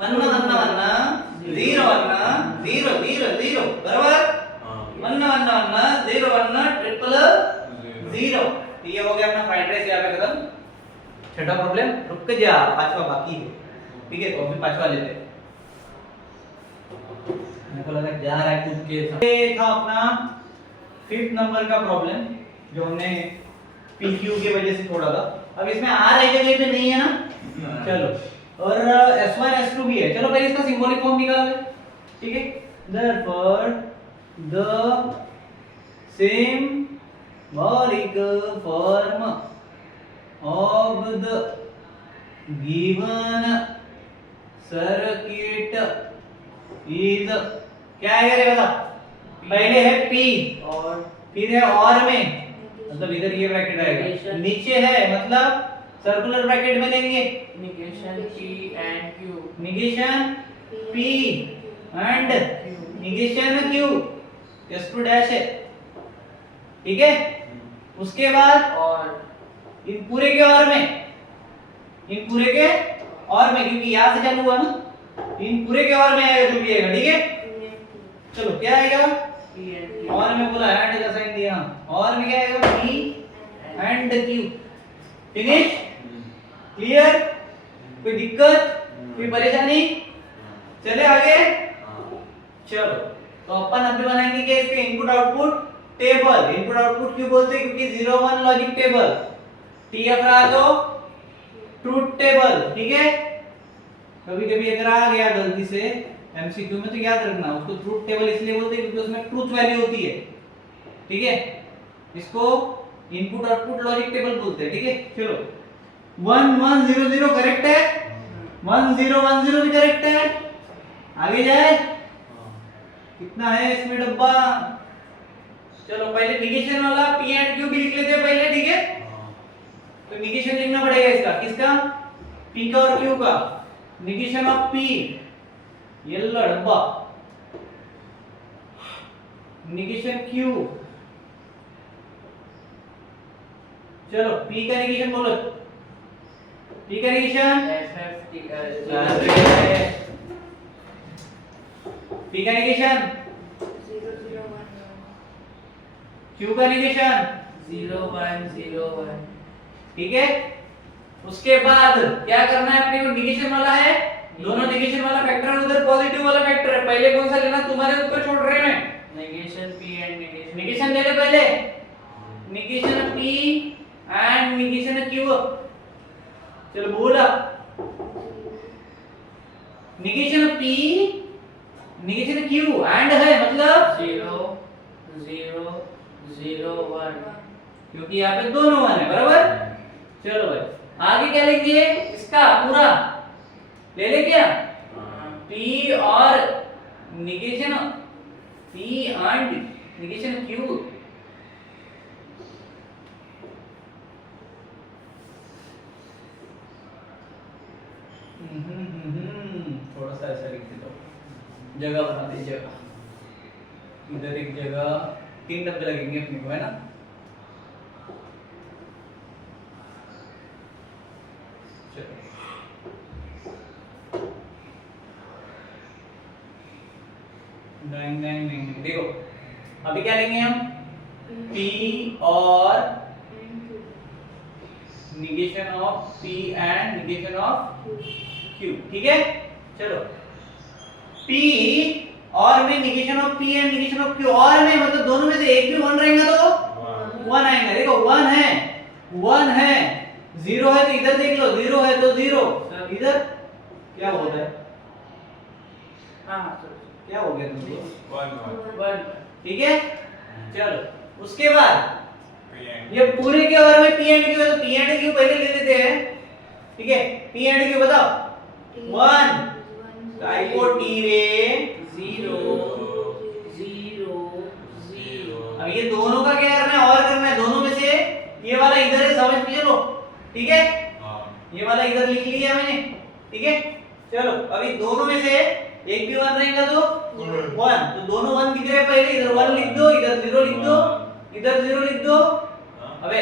1 1 1 0 0 0 0 बराबर। 1 1 1 0 1 ट्रिपल 0। तो ये हो गया अपना फ्राइड राइस यहाँ पे खत्म। छठा प्रॉब्लम रुक जा, पांचवा बाकी है। ठीक है, तो अभी पांचवा लेते हैं। मेरे को लगा जा रहा है कूद के। ये था अपना 5th नंबर का प्रॉब्लम जो हमने PQ की वजह से छोड़ा था। अब इसमें R एक जगह पे नहीं है ना, चलो, और S1 S2 भी है। चलो पहले इसका सिंबॉलिक फॉर्म निकाल ले। ठीक है, therefore the symbolic form of the given circuit is क्या है रे बता? पहले है P और फिर है और में, मतलब इधर ये ब्रैकेट आएगा, Negation. नीचे है मतलब सर्कुलर ब्रैकेट में लेंगे। negation P and Q negation P and negation Q, S2 dash है। ठीक है, उसके बाद और इन पूरे के और में, क्योंकि यहाँ से चालू हुआ ना, इन पूरे के और में आएगा जो भी आएगा। ठीक है, चलो क्या आएगा? P and Q और में बोला एंड का साइन दिया, और में क्या आएगा? P and Q। Finish? Clear? कोई दिक्कत, कोई परेशानी? चले आगे। चलो, तो अपन अभी बनाएंगे क्या इसके input output table. Input output क्यों बोलते हैं? क्योंकि 0 1 लॉजिक टेबल, TF रहा तो ट्रूथ टेबल। ठीक है, कभी कभी अगर आ गया गलती से MCQ में तो याद रखना उसको ट्रूथ टेबल इसलिए बोलते हैं क्योंकि उसमें ट्रूथ वैल्यू होती है। ठीक है, इसको इनपुट आउटपुट लॉजिक टेबल बोलते हैं, ठीक है। चलो 1 1 0 0 करेक्ट है, 1 0 1 0 भी करेक्ट है। आगे जाए, कितना है इसमें डब्बा। चलो पहले निगेशन वाला p एंड q भी लिख लेते हैं पहले, ठीक है। तो निगेशन लिखना पड़ेगा इसका, किसका, p का और q का। निगेशन ऑफ p, ये लो डब्बा। निगेशन q, चलो p का निगेशन बोलो, p का निगेशन p का निगेशन, q का निगेशन 0 1 0 1। ठीक है। उसके बाद क्या करना है अपने को, निगेशन वाला है, दोनों निगेशन वाला फैक्टर है, उधर पॉजिटिव वाला फैक्टर है। पहले कौन सा लेना, तुम्हारे ऊपर छोड़ रहे हैं। Negation p and negation negation ले ले पहले, negation p and negation q। चलो बोला, negation p negation q and है मतलब 0 0 0 1, क्योंकि यहाँ पे दोनों वन है, बराबर। चलो भाई आगे क्या लिख दिए, इसका पूरा ले ले क्या, p और negation p and negation q। थोड़ा सा ऐसा लिख देता हूँ, जगह बना दे, जगह इधर एक जगह, 3 डब्बे लगेंगे अपने को, है ना। देखो अभी क्या लेंगे हम, p और negation of p and negation of q, ठीक है। चलो p और में negation of p and negation of q, और में मतलब दोनों में से एक भी 1 रहेगा तो 1 आएगा। देखो 1 है 1 है, 0 है तो इधर देख लो, 0 है तो 0 इधर। क्या होता है, हां क्या हो गया तुमको, 1 ठीक है। चलो उसके बाद ये पूरे के ओवर में p एंड q है तो p एंड q पहले ले लेते हैं, ठीक है। p एंड q बताओ, 1 टाइपो t रे 0 0 0। अब ये दोनों का क्या करना है, और करना है, दोनों में से ये वाला इधर है, समझ में चलो, ठीक है। ये वाला इधर लिख लिया मैंने, ठीक है। चलो अभी दोनों में से एक भी 1 रहेगा तो 1, तो दोनों 1 दिख रहे हैं, पहले इधर 1 लिख दो, इधर 0 लिख दो, इधर 0 लिख दो। अबे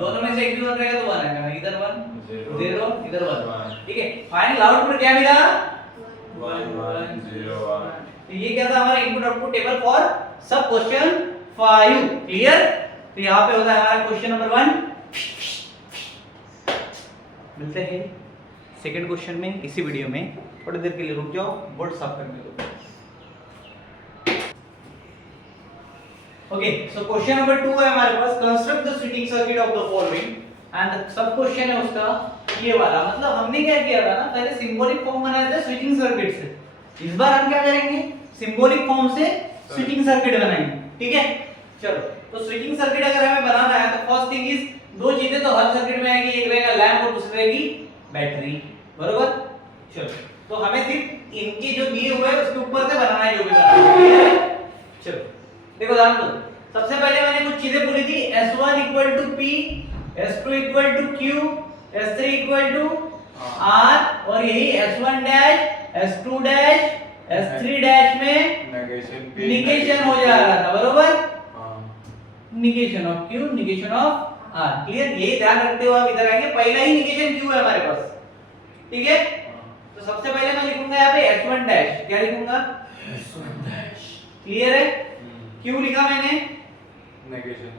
दोनों में से एक भी 1 रहेगा तो 1 आएगा, इधर 1 0 इधर 1, ठीक है। फाइनल आउटपुट क्या मिला, 1 1 0 1। तो ये क्या था हमारा इनपुट आउटपुट टेबल फॉर सब क्वेश्चन 5, क्लियर। तो यहाँ पे होता है हमारा क्वेश्चन नंबर 1। मिलते हैं सेकंड क्वेश्चन में इसी वीडियो में, थोड़ी देर के लिए रुक जाओ, बोर्ड साफ करने दो। ओके, सो क्वेश्चन नंबर 2 है हमारे पास, construct the switching circuit of the following, and sub question है उसका ये वाला। मतलब हमने क्या किया था ना, पहले सिंबॉलिक फॉर्म बनाया था स्विचिंग सर्किट से, इस बार हम क्या करेंगे, सिंबॉलिक फॉर्म से स्विचिंग सर्किट बनाएंगे, ठीक है। चलो तो स्विचिंग सर्किट अगर हमें बनाना है तो फर्स्ट थिंग इज, दो चीजें तो हर सर्किट में आएगी, एक रहेगा लैंप और दूसरी रहेगी बैटरी, बरोबर। चलो तो हमें सिर्फ इनके जो दिए हुए है उसके ऊपर से बनाना है, जो भी बनाना है। चलो देखो ध्यान दो, सबसे पहले मैंने कुछ चीजें बोली थी, S1 equal to P, S2 equal to Q, S3 equal to R, और यही S1 dash, S2 dash, S3 dash में निगेशन हो जा रहा था, बरोबर। Negation of Q, negation of R, clear. यही ध्यान रखते हुए आप इधर आएंगे, पहला ही निगेशन Q है हमारे पास, ठीक है। तो सबसे पहले मैं लिखूंगा यहाँ पे S1 डैश, क्या लिखूंगा, S1 डैश, क्लियर है। Q लिखा मैंने, नेगेशन,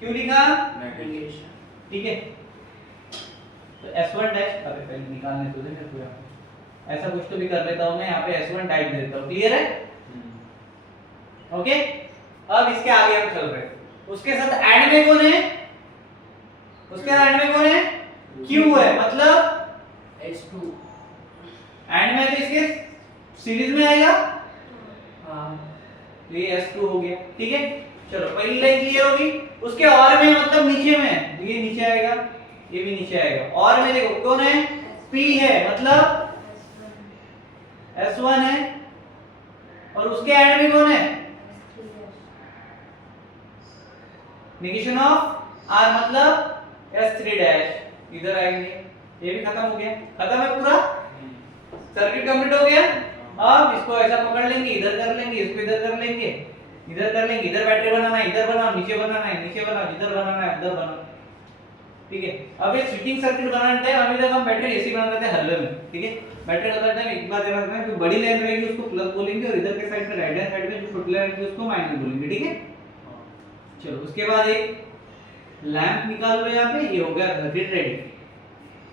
Q लिखा, नेगेशन, ठीक है। तो S1 डैश, अबे पहले निकालने तो दे मेरे को, यहाँ ऐसा कुछ तो भी कर लेता हूँ मैं, यहाँ पे S1 डैश दे देता हूँ, क्लियर है। ओके, अब इसके आगे हम चल रहे हैं, उसके साथ ऐड में कौन है, उसके साथ ऐड में कौन है, Q है, मतलब H2 ऐड में तो इसके सीरीज में आएगा, हां तो ये S2 हो गया, ठीक है। चलो पहली लाइन क्लियर होगी। उसके और में मतलब नीचे में, ये नीचे आएगा, ये भी नीचे आएगा। और में देखो कौन है, P है, मतलब S1 है, और उसके एंड में कौन है, नेगेशन ऑफ R मतलब S3 डैश। इधर आएंगे, ये भी खत्म हो गया। खत्म है पूरा, सर्किट कंप्लीट हो गया। अब इसको ऐसा पकड़ लेंगे, इधर कर लेंगे, इसको इधर कर लेंगे, इधर कर लेंगे। इधर बैटरी बनाना है, इधर बनाओ, नीचे बनाना है, नीचे बनाओ, इधर बनाना है, इधर बनाओ। ठीक है, अब ये स्विचिंग सर्किट बनाने टाइम अभी तक हम बैटरी ऐसे बनाते थे हल्ले में। ठीक है, बैटरी बनाते टाइम एक बार देना है कि बड़ी लाइन रहेगी उसको प्लस बोलेंगे, और इधर के साइड में राइट हैंड साइड में जो छोटी लाइन रहेगी उसको माइनस बोलेंगे। ठीक है, चलो उसके बाद एक लैंप निकाल लो यहाँ पे, ये हो गया circuit ready.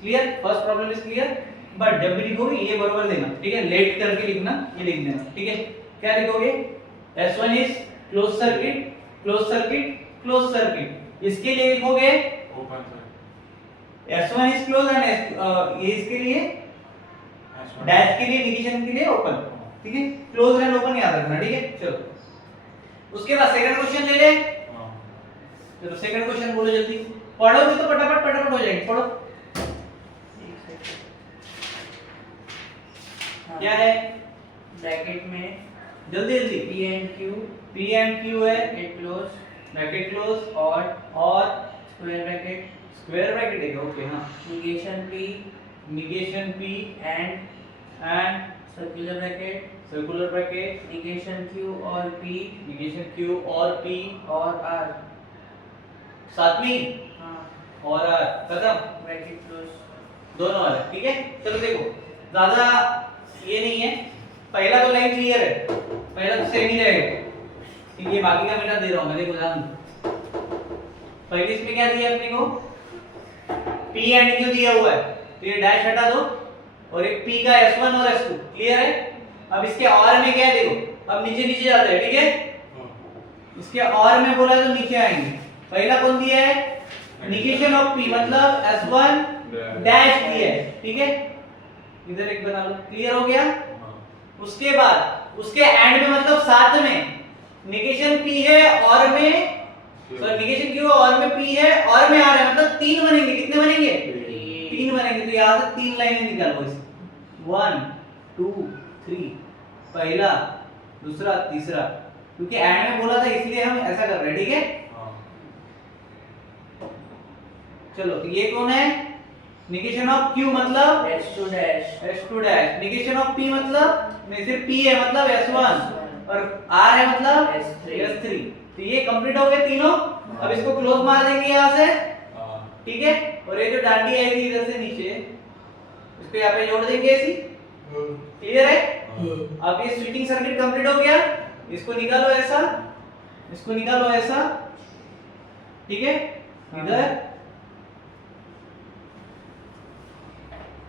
Clear, first problem is clear. But जब भी लिखोगे ये बराबर देना, ठीक है, लेट करके लिखना, ये लिख देना। ठीक है, क्या लिखोगे, S1 is close circuit, close circuit, close circuit. इसके लिए लिखोगे open S1 is close and ये इसके लिए डैश के लिए, नेगेशन के लिए ओपन। ठीक है, क्लोज एंड ओपन याद रखना। ठीक है, चलो उसके बाद सेकंड क्वेश्चन ले ले। चलो सेकंड क्वेश्चन बोलो जल्दी, पढ़ोगे तो फटाफट फटाफट हो जाएगी। पढ़ो क्या है, ब्रैकेट में जल्दी जल्दी। P एंड Q है, ब्रैकेट क्लोज, और स्क्वायर ब्रैकेट है। ओके, हाँ, negation P and circular bracket negation Q और P और R सातवीं हाँ और R खत्म, ब्रैकेट क्लोज दोनों वाले। ठीक है, चलो देखो ज्यादा ये नहीं है, पहला तो लाइन क्लियर है, पहला तो सेम ही रहेगा। ठीक है, बाकी का मीटर दे रहा हूं मैं, देखो ध्यान दो। पहले इसमें क्या दिया अपने को, P एंड Q दिया हुआ है, तो ये डैश हटा दो, और एक P का S1 और S2 क्लियर है। अब इसके और में क्या है देखो, अब नीचे नीचे जाते हैं। ठीक है, इसके और में बोला तो नीचे आएंगे। पहला कौन दिया है, नेगेशन ऑफ P मतलब S1 डैश दिया है। ठीक है, इधर एक बना लो, क्लियर हो गया। उसके बाद उसके एंड में मतलब साथ में नेगेशन P है और में, सॉरी नेगेशन Q और में P है और में R है, मतलब तीन बनेंगे। कितने बनेंगे, तीन बनेंगे। तो यहां से तीन लाइनें निकालो, इस 1 2 3, पहला दूसरा तीसरा, क्योंकि एंड में बोला था इसलिए हम ऐसा कर रहे हैं। ठीक है, चलो तो ये कौन है, नेगेशन ऑफ Q मतलब S2 dash negation of P मतलब में सिर्फ P है मतलब S1 और R है मतलब S3। तो ये कंप्लीट हो गए तीनों। अब इसको क्लोज मार देंगे यहाँ से। ठीक है, और ये जो डांडी आई थी इधर से नीचे, इसको यहाँ पे जोड़ देंगे ऐसी। क्लियर है, अब ये स्विचिंग सर्किट कंप्लीट हो गया। इसको निकालो ऐसा, इसको निकालो ऐसा। ठीक है, इधर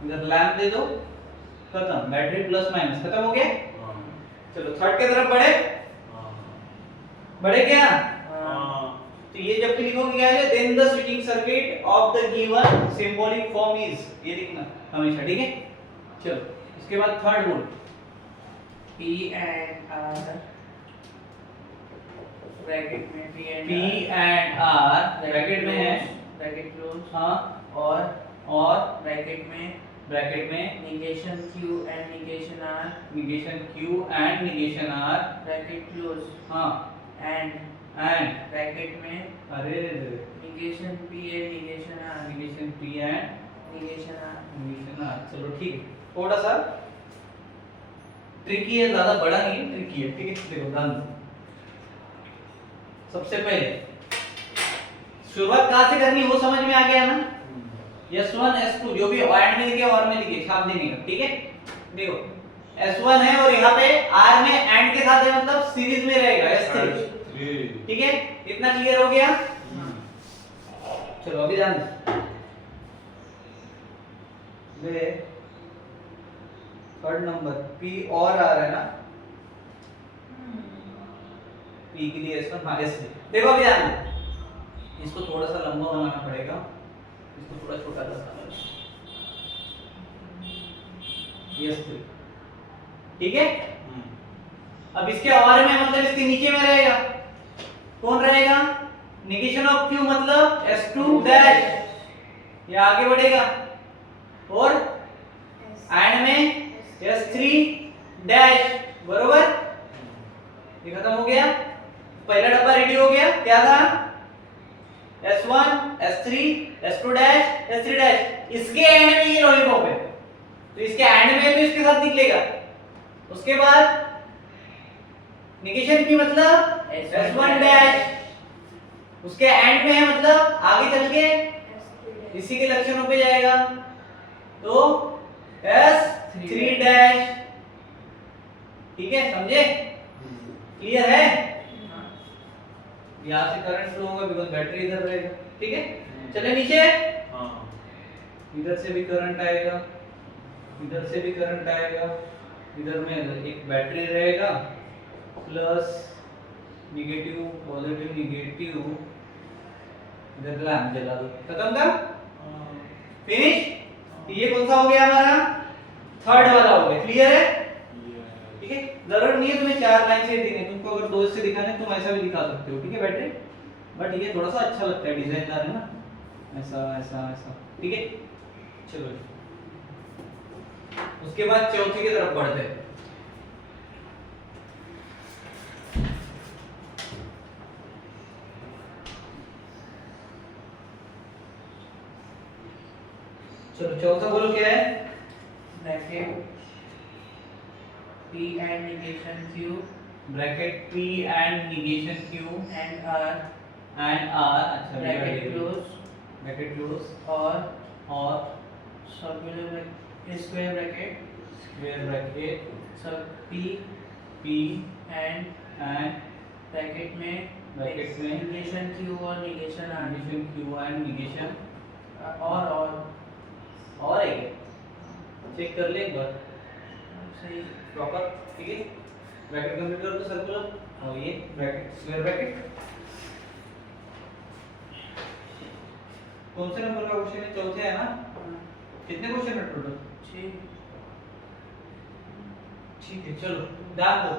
इधर लैंप दे दो, खत्म, बैटरी प्लस माइनस खत्म हो गया। चलो थर्ड के तरफ बढ़े क्या, तो ये जब लिखोगे क्या है, then the switching circuit of the given symbolic form is, ये लिखना हमेशा। ठीक है, चलो इसके बाद थर्ड बोल, P and R ब्रैकेट में P एंड R ब्रैकेट में है, ब्रैकेट क्लोज, हाँ, और ब्रैकेट में negation Q and negation R bracket close, हाँ, एंड ब्रैकेट में अरे negation P and negation R negation P and negation R। Negation R। चलो ठीक है, थोड़ा सा ट्रिकी है, ज्यादा बड़ा नहीं है, ट्रिकी है। ठीक है, देखो ध्यान दो। सबसे पहले शुरुआत कहां से करनी है वो समझ में आ गया ना। S1 S2 जो भी एंड में लिखे और में लिखे, छाप देने का। ठीक है, देखो S1 है और यहाँ पे R में एंड के साथ है, मतलब सीरीज में रहेगा S3। ठीक है, इतना क्लियर हो गया। चलो अभी ध्यान दे, थर्ड नंबर P और R है ना, P के लिए S1 माइनस। देखो अभी ध्यान दो, इसको थोड़ा सा लंबा बनाना पड़ेगा, इसको थोड़ा छोटा करना है। S3, ठीक है। अब इसके और में मतलब इसके नीचे में रहेगा कौन रहेगा? नेगेशन ऑफ Q मतलब S2 डैश, ये आगे बढ़ेगा, और एंड में S3 डैश, बरोबर। ये खत्म हो गया, पहला डब्बा रेडी हो गया। क्या था? S1 S3 S2 dash S3 dash, इसके एंड में ये लॉलीपॉप है तो इसके एंड में भी इसके साथ निकलेगा। उसके बाद नेगेशन P मतलब S1 डैश, उसके एंड में है मतलब आगे चल के इसी के लक्षणों पे जाएगा तो S3 डैश। ठीक है, समझे? क्लियर है? यहाँ से करंट फ्लो होगा बिकॉज़ बैटरी इधर रहेगा। ठीक है, चले नीचे। हाँ इधर से भी करंट आएगा, इधर से भी करंट आएगा, इधर में एक बैटरी रहेगा प्लस नेगेटिव पॉजिटिव नेगेटिव, इधर लैंप जला दो, खत्म कर, फिनिश। ये कौन सा हो गया हमारा? थर्ड वाला हो गया। क्लियर है? ठीक है, जरूरत नहीं है तुम्हें 4 लाइन से दिखाने, तुमको अगर 2 से दिखाने तुम ऐसा भी दिखा सकते हो। ठीक है बैटरी, बट ये थोड़ा सा अच्छा लगता है, डिजाइनदार है ना, ऐसा ऐसा ऐसा। ठीक है, चलो उसके बाद चौथे की तरफ बढ़ते हैं। चलो चौथा बोलो क्या है? Bracket P and negation Q bracket P and negation Q and R and R, अच्छा ब्रैकेट क्लोज ब्रैकेट क्लोज और circular square bracket square bracket सब P एंड ब्रैकेट में negation Q और negation R negation Q and negation और है क्या? Check कर ले एक बार सही प्रॉपर। ठीक है, ब्रैकेट कंप्लीट कर दो सर्कुलर, और ये ब्रैकेट स्क्वायर ब्रैकेट। कौन से नंबर का क्वेश्चन है? चौथे है ना? कितने क्वेश्चन है टोटल? 6। ठीक है, चलो ध्यान दो।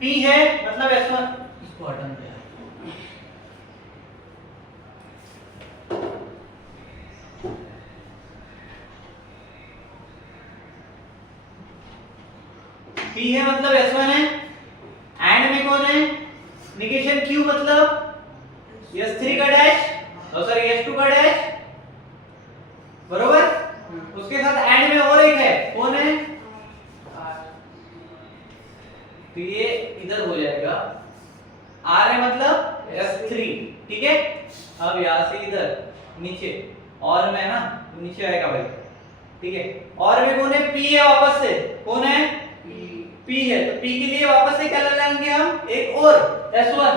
P है मतलब S1, इसको हटाना है। P है मतलब S1 है, एंड में कौन है? नेगेशन Q मतलब S3 का डैश, सॉरी S2 का डैश, बरोबर। उसके साथ एंड में और एक है, कौन है? तो ये इधर हो जाएगा, R है मतलब S3। ठीक है, अब यहां से इधर नीचे और में ना तो नीचे आएगा भाई। ठीक है, और में कौन है? P है वापस से, कौन है? P है, तो P के लिए वापस से क्या लगाएंगे हम? एक और S1।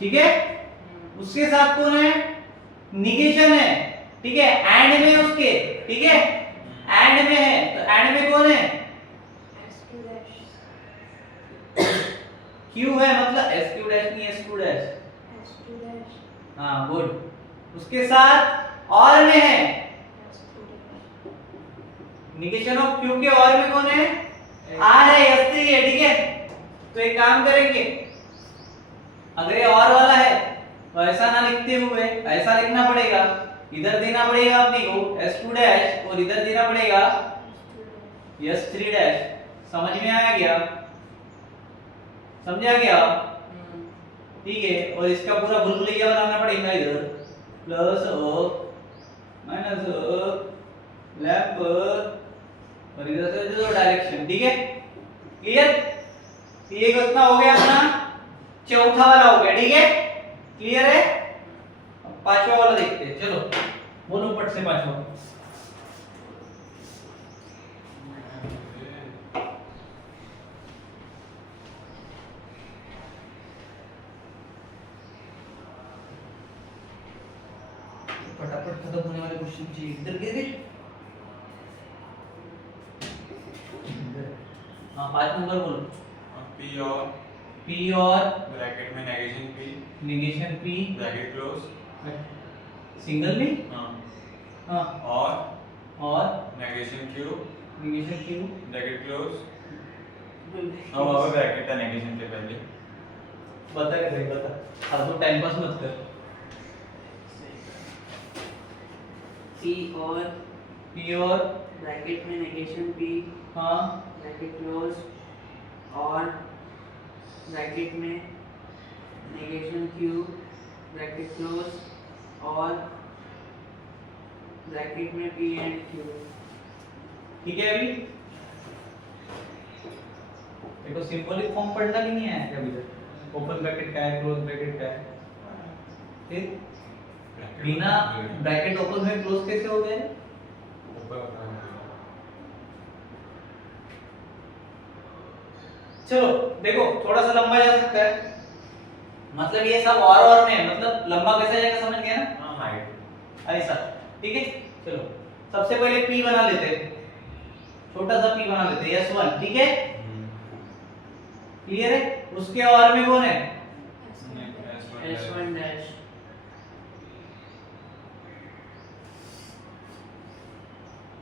ठीक है, उसके साथ कौन है? नेगेशन है। ठीक है, एंड में उसके, ठीक है, एंड में है, तो एंड में कौन है? Q है मतलब SQ डैश नहीं S2 डैश। हाँ गुड, उसके साथ और में है नेगेशन ऑफ Q के और में कौन है? R है, S3 है। ठीक है, तो एक काम करेंगे, अगर ये और वाला है तो ऐसा ना लिखते हुए ऐसा लिखना पड़ेगा, इधर देना पड़ेगा अपने को S2 डैश और इधर देना पड़ेगा S3 डैश। समझ में आया क्या? समझा क्या? ठीक है, और इसका पूरा भूलभुलैया बनाना पड़ेगा, इधर प्लस माइनस लेफ्ट और इधर से जो डायरेक्शन। ठीक है, क्लियर? ये कितना हो गया अपना? चौथा वाला हो गया। ठीक है, क्लियर है? अब पांचवा वाला देखते हैं। चलो बोलो पट से पांचवा। फटाफट खत्म होने वाले क्वेश्चन चाहिए। इधर गिर गए। हाँ 5 नंबर बोलो। P और ब्रैकेट में negation P bracket close single में हाँ और और negation Q negation Q bracket close अब वहाँ पे ब्रैकेट था नेगेशन के पहले। बता कैसे बता, अब तो टाइम पास मत कर। P और पी और ब्रैकेट में नेगेशन P हाँ ब्रैकेट क्लोज और ब्रैकेट में नेगेशन Q ब्रैकेट क्लोज और ब्रैकेट में P एंड Q। ठीक है। अभी देखो सिंबॉलिक फॉर्म पढ़ना भी नहीं आया क्या अभी तक? ओपन ब्रैकेट क्या है, क्लोज ब्रैकेट क्या है, फिर बिना ब्रैकेट ओपन में क्लोज कैसे हो गए? चलो देखो थोड़ा सा लंबा जा सकता है, मतलब ये सब और में है, मतलब लंबा कैसे जाएगा समझ गए ना? हाँ हाइट ऐसा ठीक है। चलो सबसे पहले P बना लेते हैं, छोटा सा P बना लेते हैं S1 ठीक है, क्लियर है। उसके और में कौन है? S1 डैश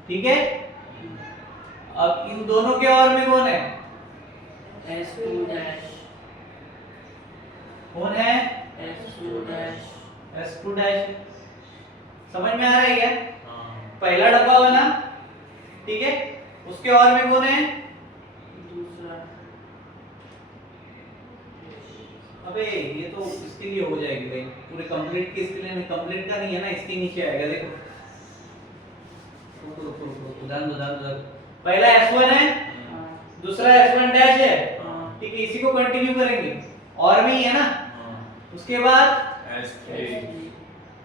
ठीक है। अब इन दोनों के और में कौन है? S2 डैश कौन है? S2 dash S2 dash. समझ में आ रहा है क्या? हाँ पहला डब्बा बना ठीक है, उसके और में कौन है? दूसरा अबे ये तो इसके लिए हो जाएगी भाई, पूरे कंप्लीट के इसके लिए नहीं, कंप्लीट का नहीं है ना, इसके नीचे आएगा देखो। रुको ध्यान। पहला S1 है, दूसरा S1 डैश है ठीक है, इसी को कंटिन्यू करेंगे और में ही है ना। उसके बाद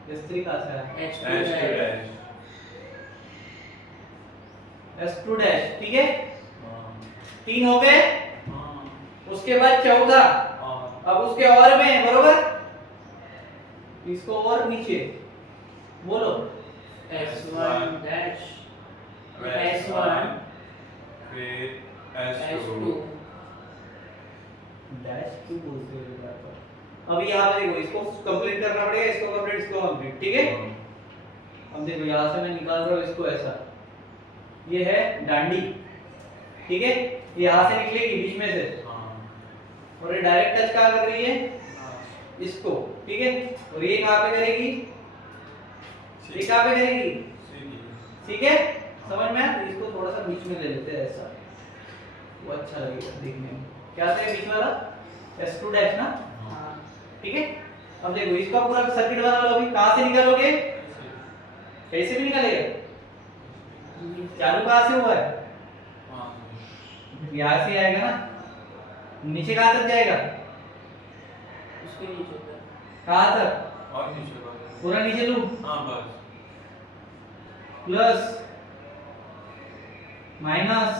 S3 कहां से आया? S2 डैश ठीक है, तीन हो गए। उसके बाद चौथा, अब उसके और में बरोबर, इसको और नीचे बोलो। S1 डैश S1 फिर S2 डैश क्यों बोलते हो यार? अब यहाँ पे देखो, इसको कंप्लीट करना पड़ेगा, इसको कंप्लीट ठीक है। अब देखो यहाँ से मैं निकाल रहा हूँ इसको ऐसा, ये है डांडी ठीक है, ये यहाँ से निकलेगी बीच में से और ये डायरेक्ट टच कहाँ कर रही है? इसको ठीक है। और ये कहाँ पे करेगी? ये कहाँ पे करेगी? ठीक है, समझ में आया? इसको थोड़ा सा बीच में ले लेते हैं ऐसा, वो अच्छा लगेगा देखने में। क्या था बीच वाला? S2 डैश ना ठीक है। अब देखो इसका पूरा सर्किट बना लो। अभी कहाँ से निकालोगे? कैसे भी निकालेगा? चालू कहाँ से हुआ है? यहाँ से आएगा ना, नीचे कहाँ तक जाएगा? उसके नीचे का कहाँ तक? और नीचे पूरा नीचे लूँ? हाँ बस प्लस माइनस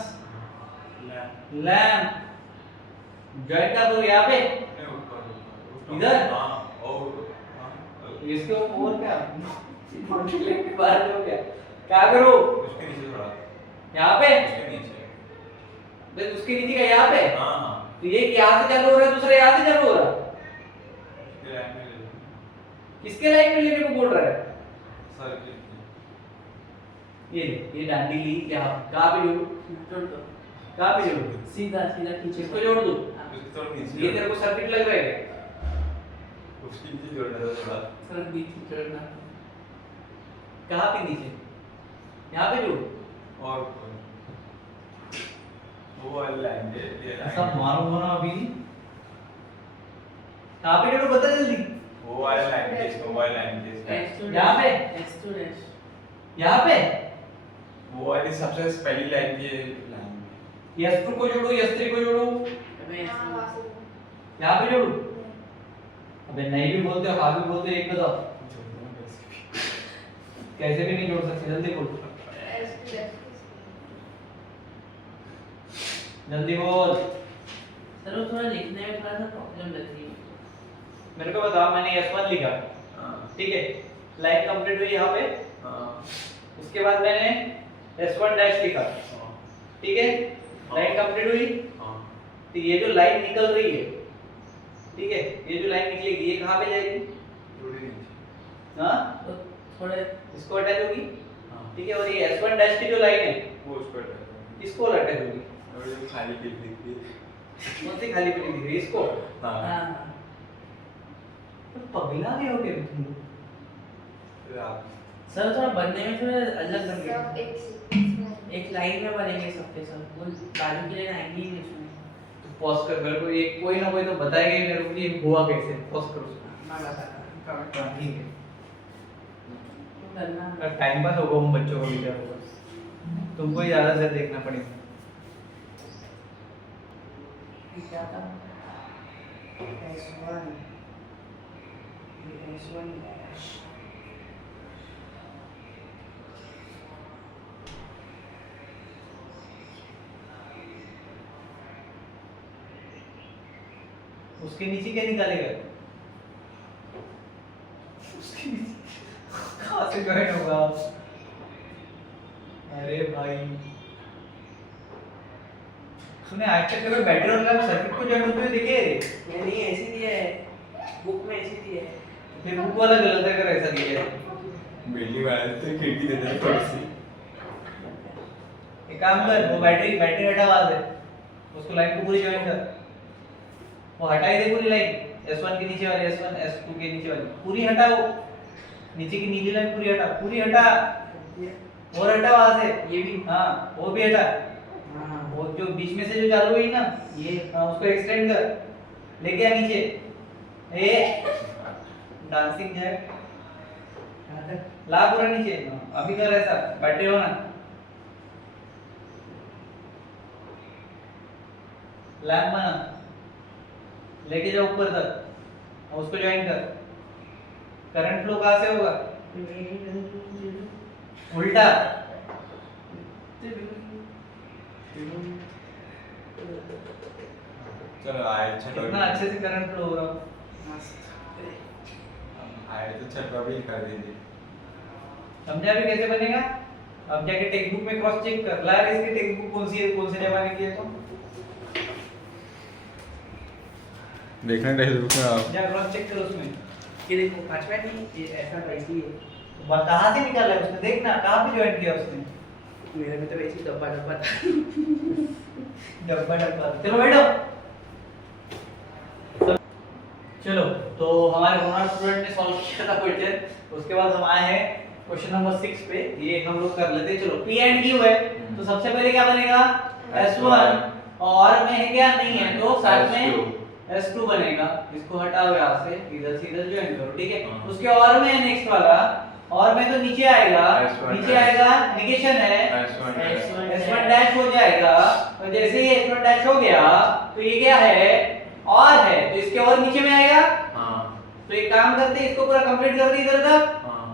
लैम्प ज्वाइन कर दो यहाँ पे इधर। इसके ऊपर क्या बाहर हो गया, क्या करो? उसके नीचे थोड़ा, यहाँ पे उसके नीचे बस, उसके नीचे का यहाँ पे। हाँ तो ये यहाँ से चालू हो रहा है, दूसरा यहाँ से चालू हो रहा है। उसके लाइन में ले लो। किसके लाइन में लेने को बोल रहा है? सर्किट ये डांडी ली यहाँ, कहाँ पे जोड़ू? जोड़ दो कहाँ पे जोड़ू? सीधा खींचे इसको जोड़ दूँ? उसके थोड़ा नीचे ये तेरे को सर्किट लग रहा है क्या? उसके नीचे जोड़ना था थोड़ा। सर बीच में जोड़ना कहाँ पे नीचे? यहाँ पे जोड़ू? और ऊपर। वो वाली लाइन पे ये ऐसा लाइन मारूंगा ना अभी। कहाँ पे जोड़ू बता जल्दी। वो वाली लाइन पे इसको वाली लाइन पे इसको S2 यहाँ पे? S2 डैश यहाँ पे वो वाली सबसे पहली लाइन की लाइन में S2 को जोड़ू, S3 को जोड़ू, अबे यहाँ पे जोड़ू? अबे नहीं भी बोलते हो, हाँ भी बोलते हो, एक बताओ। कैसे भी नहीं जोड़ सकते, जल्दी बोल, जल्दी बोल। सर वो थोड़ा लिखने में थोड़ा सा प्रॉब्लम लगती है मेरे को बताओ, मैंने S1 लिखा ठीक है, लाइन कंप्लीट हुई यहाँ पे। उसके बाद मैंने S1 डैश लिखा ठीक है, लाइन कंप्लीट हुई। तो ये जो लाइन निकल रही है ठीक है, ये जो लाइन निकलेगी ये कहाँ पे जाएगी? थोड़ी नीचे हाँ तो थोड़े इसको अटैच होगी ठीक है। और ये S1 डैश की जो लाइन है वो उस पर इसको अटैच होगी और ये खाली पीली दिखती है। कौन सी खाली पड़ी दिख रही है इसको? हाँ हाँ तो पगला गए हो क्या तुम लोग? फिर आप सर थोड़ा बनने में थोड़ा अलग सब लगेगा। एक सीक्वेंस एक लाइन में बनेंगे सबके सब, वो बाजू की लाइन आएंगी ही नहीं उसमें। तो पॉज कर, मेरे को एक कोई ना कोई तो बताएगा ही मेरे को कि ये हुआ कैसे। पॉज करो उसको। मैं बताता हूँ। हाँ ठीक है। तो करना अगर टाइम पास होगा उन बच्चों को भी क्या होगा, तुमको ही ज्यादा से देखना पड़ेगा। क्या था? S1 dash उसके नीचे क्या निकालेगा? उसके नीचे कहाँ से ज्वाइन होगा? अरे भाई तूने आज तक कभी बैटरी और लैम्प सर्किट को ज्वाइन होते हुए देखे? नहीं ऐसे दिया है, बुक में ऐसे दिया है। फिर बुक वाला गलत है अगर ऐसा दिया है। बिल्ली वाले तो खिड़की दे दे थोड़ी सी। एक काम कर, वो बैटरी बैटरी हटा वहां से, उसको लाइन को पूरी ज्वाइन कर। वो हटाई दे पूरी लाइन, S1 के नीचे वाली, S1 S2 के नीचे वाली पूरी हटा। वो नीचे की नीली लाइन पूरी हटा, पूरी हटा। और हटा वहां से, ये भी हाँ वो भी हटा। हाँ वो जो बीच में से जो चालू हुई ना, ये हाँ उसको एक्सटेंड कर, लेके आ नीचे। ए डांसिंग जैक ला पूरा नीचे। हाँ, अभी कर ऐसा, बैटरी हो ना, लैम्प बना, लेके जाओ ऊपर तक और उसको ज्वाइन कर। करंट फ्लो कहाँ से होगा? उल्टा। चलो आए छठवा कितना अच्छे से करंट फ्लो हो रहा है। आए तो छठवा भी कर दीजिए। समझा भी कैसे बनेगा? अब जाके टेक्स्ट बुक में क्रॉस चेक कर, ला इसकी टेक्स्ट बुक कौन सी है, कौन से जमाने की है। तो देखना टेक्स्ट बुक में आप। जा क्रॉस चेक कर उसमें। ये देखो पांचवा नहीं, ये ऐसा वैसे ही है। तो कहाँ से निकाला है उसने, देखना कहाँ पे ज्वाइन किया उसने। मेरे में तो वैसे ही डब्बा डब्बा था। डब्बा डब्बा। चलो बैठो। चलो तो हमारे होनहार स्टूडेंट ने सॉल्व किया था क्वेश्चन, उसके बाद हम आए हैं क्वेश्चन नंबर 6 पे। ये हम लोग कर लेते हैं। चलो P एंड Q है, तो सबसे पहले क्या बनेगा? S1 और में है क्या? नहीं है, तो साथ में S2 बनेगा। इसको हटाओ यहाँ से, इधर से इधर ज्वाइन करो, ठीक है। हाँ। उसके और में है नेक्स्ट वाला, और में तो नीचे आएगा, S1 नीचे आएगा निगेशन है, S1 डैश हो जाएगा। और जैसे ही S1 डैश हो गया तो ये क्या है? और है, तो इसके और नीचे में आएगा। हाँ तो एक काम करते हैं, इसको पूरा कंप्लीट कर दे इधर तक। हाँ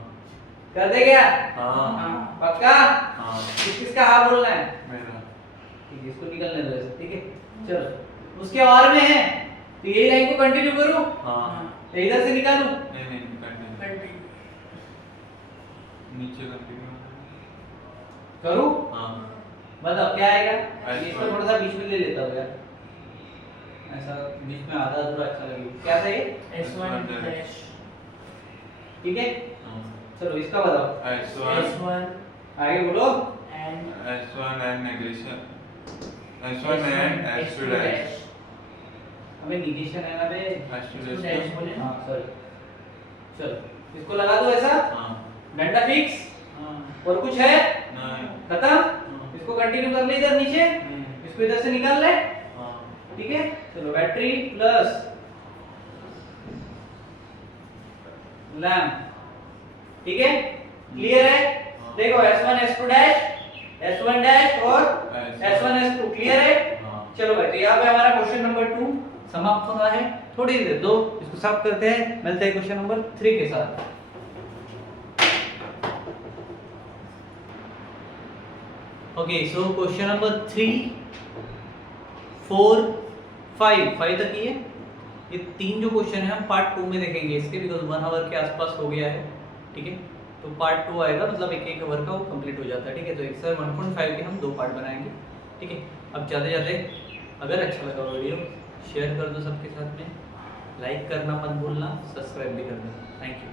कर दे क्या? हाँ पक्का? हाँ किसका हाँ बोलना है? मेरा ठीक है, इसको निकलने दो ऐसे, ठीक है। चलो उसके और में है, तो यही लाइन को कंटिन्यू करूं, हाँ तो इधर से निकालूं। नहीं कंटिन्यू नीचे कंटिन्यू करूं? हाँ मतलब क्या आएगा? S1 इसको थोड़ा सा बीच में ले लेता हूं यार, ऐसा बीच में आधा अधूरा अच्छा लगेगा। क्या था ये? S1 dash ठीक है। हाँ चलो इसका बताओ, S1 आगे बोलो। and S1 and negation S1 and S2 dash हमें निगेशन है ना बे। S2 dash dash बोले। हाँ सॉरी। चलो इसको लगा दो ऐसा, हाँ डंडा फिक्स। हाँ और कुछ है? नहीं खत्म। इसको कंटिन्यू कर ले इधर नीचे, इसको इधर से निकाल ले, हाँ ठीक है। चलो बैटरी प्लस लैम्प, ठीक है। क्लियर है? देखो S1 S2 dash, S1 dash और S1 S2 क्लियर है। हाँ चलो भाई, तो यहाँ पे हमारा क्वेश्चन नंबर 2 समाप्त हो रहा है। थोड़ी देर दो, इसको साफ करते हैं, मिलते हैं क्वेश्चन नंबर 3 के साथ। ओके, सो क्वेश्चन नंबर 3, 4, 5 तक ही है। ये 3 जो क्वेश्चन है हम पार्ट 2 में देखेंगे इसके, बिकॉज 1 आवर के आसपास हो गया है, ठीक है। तो पार्ट 2 आएगा, मतलब एक आवर का वो कंप्लीट हो जाता है, ठीक है। तो एक्सर 1.5 के हम 2 पार्ट बनाएंगे, ठीक है। अब जाते जाते अगर अच्छा लगा वीडियो शेयर कर दो सबके साथ में, लाइक करना मत भूलना, सब्सक्राइब भी कर देना। Thank you.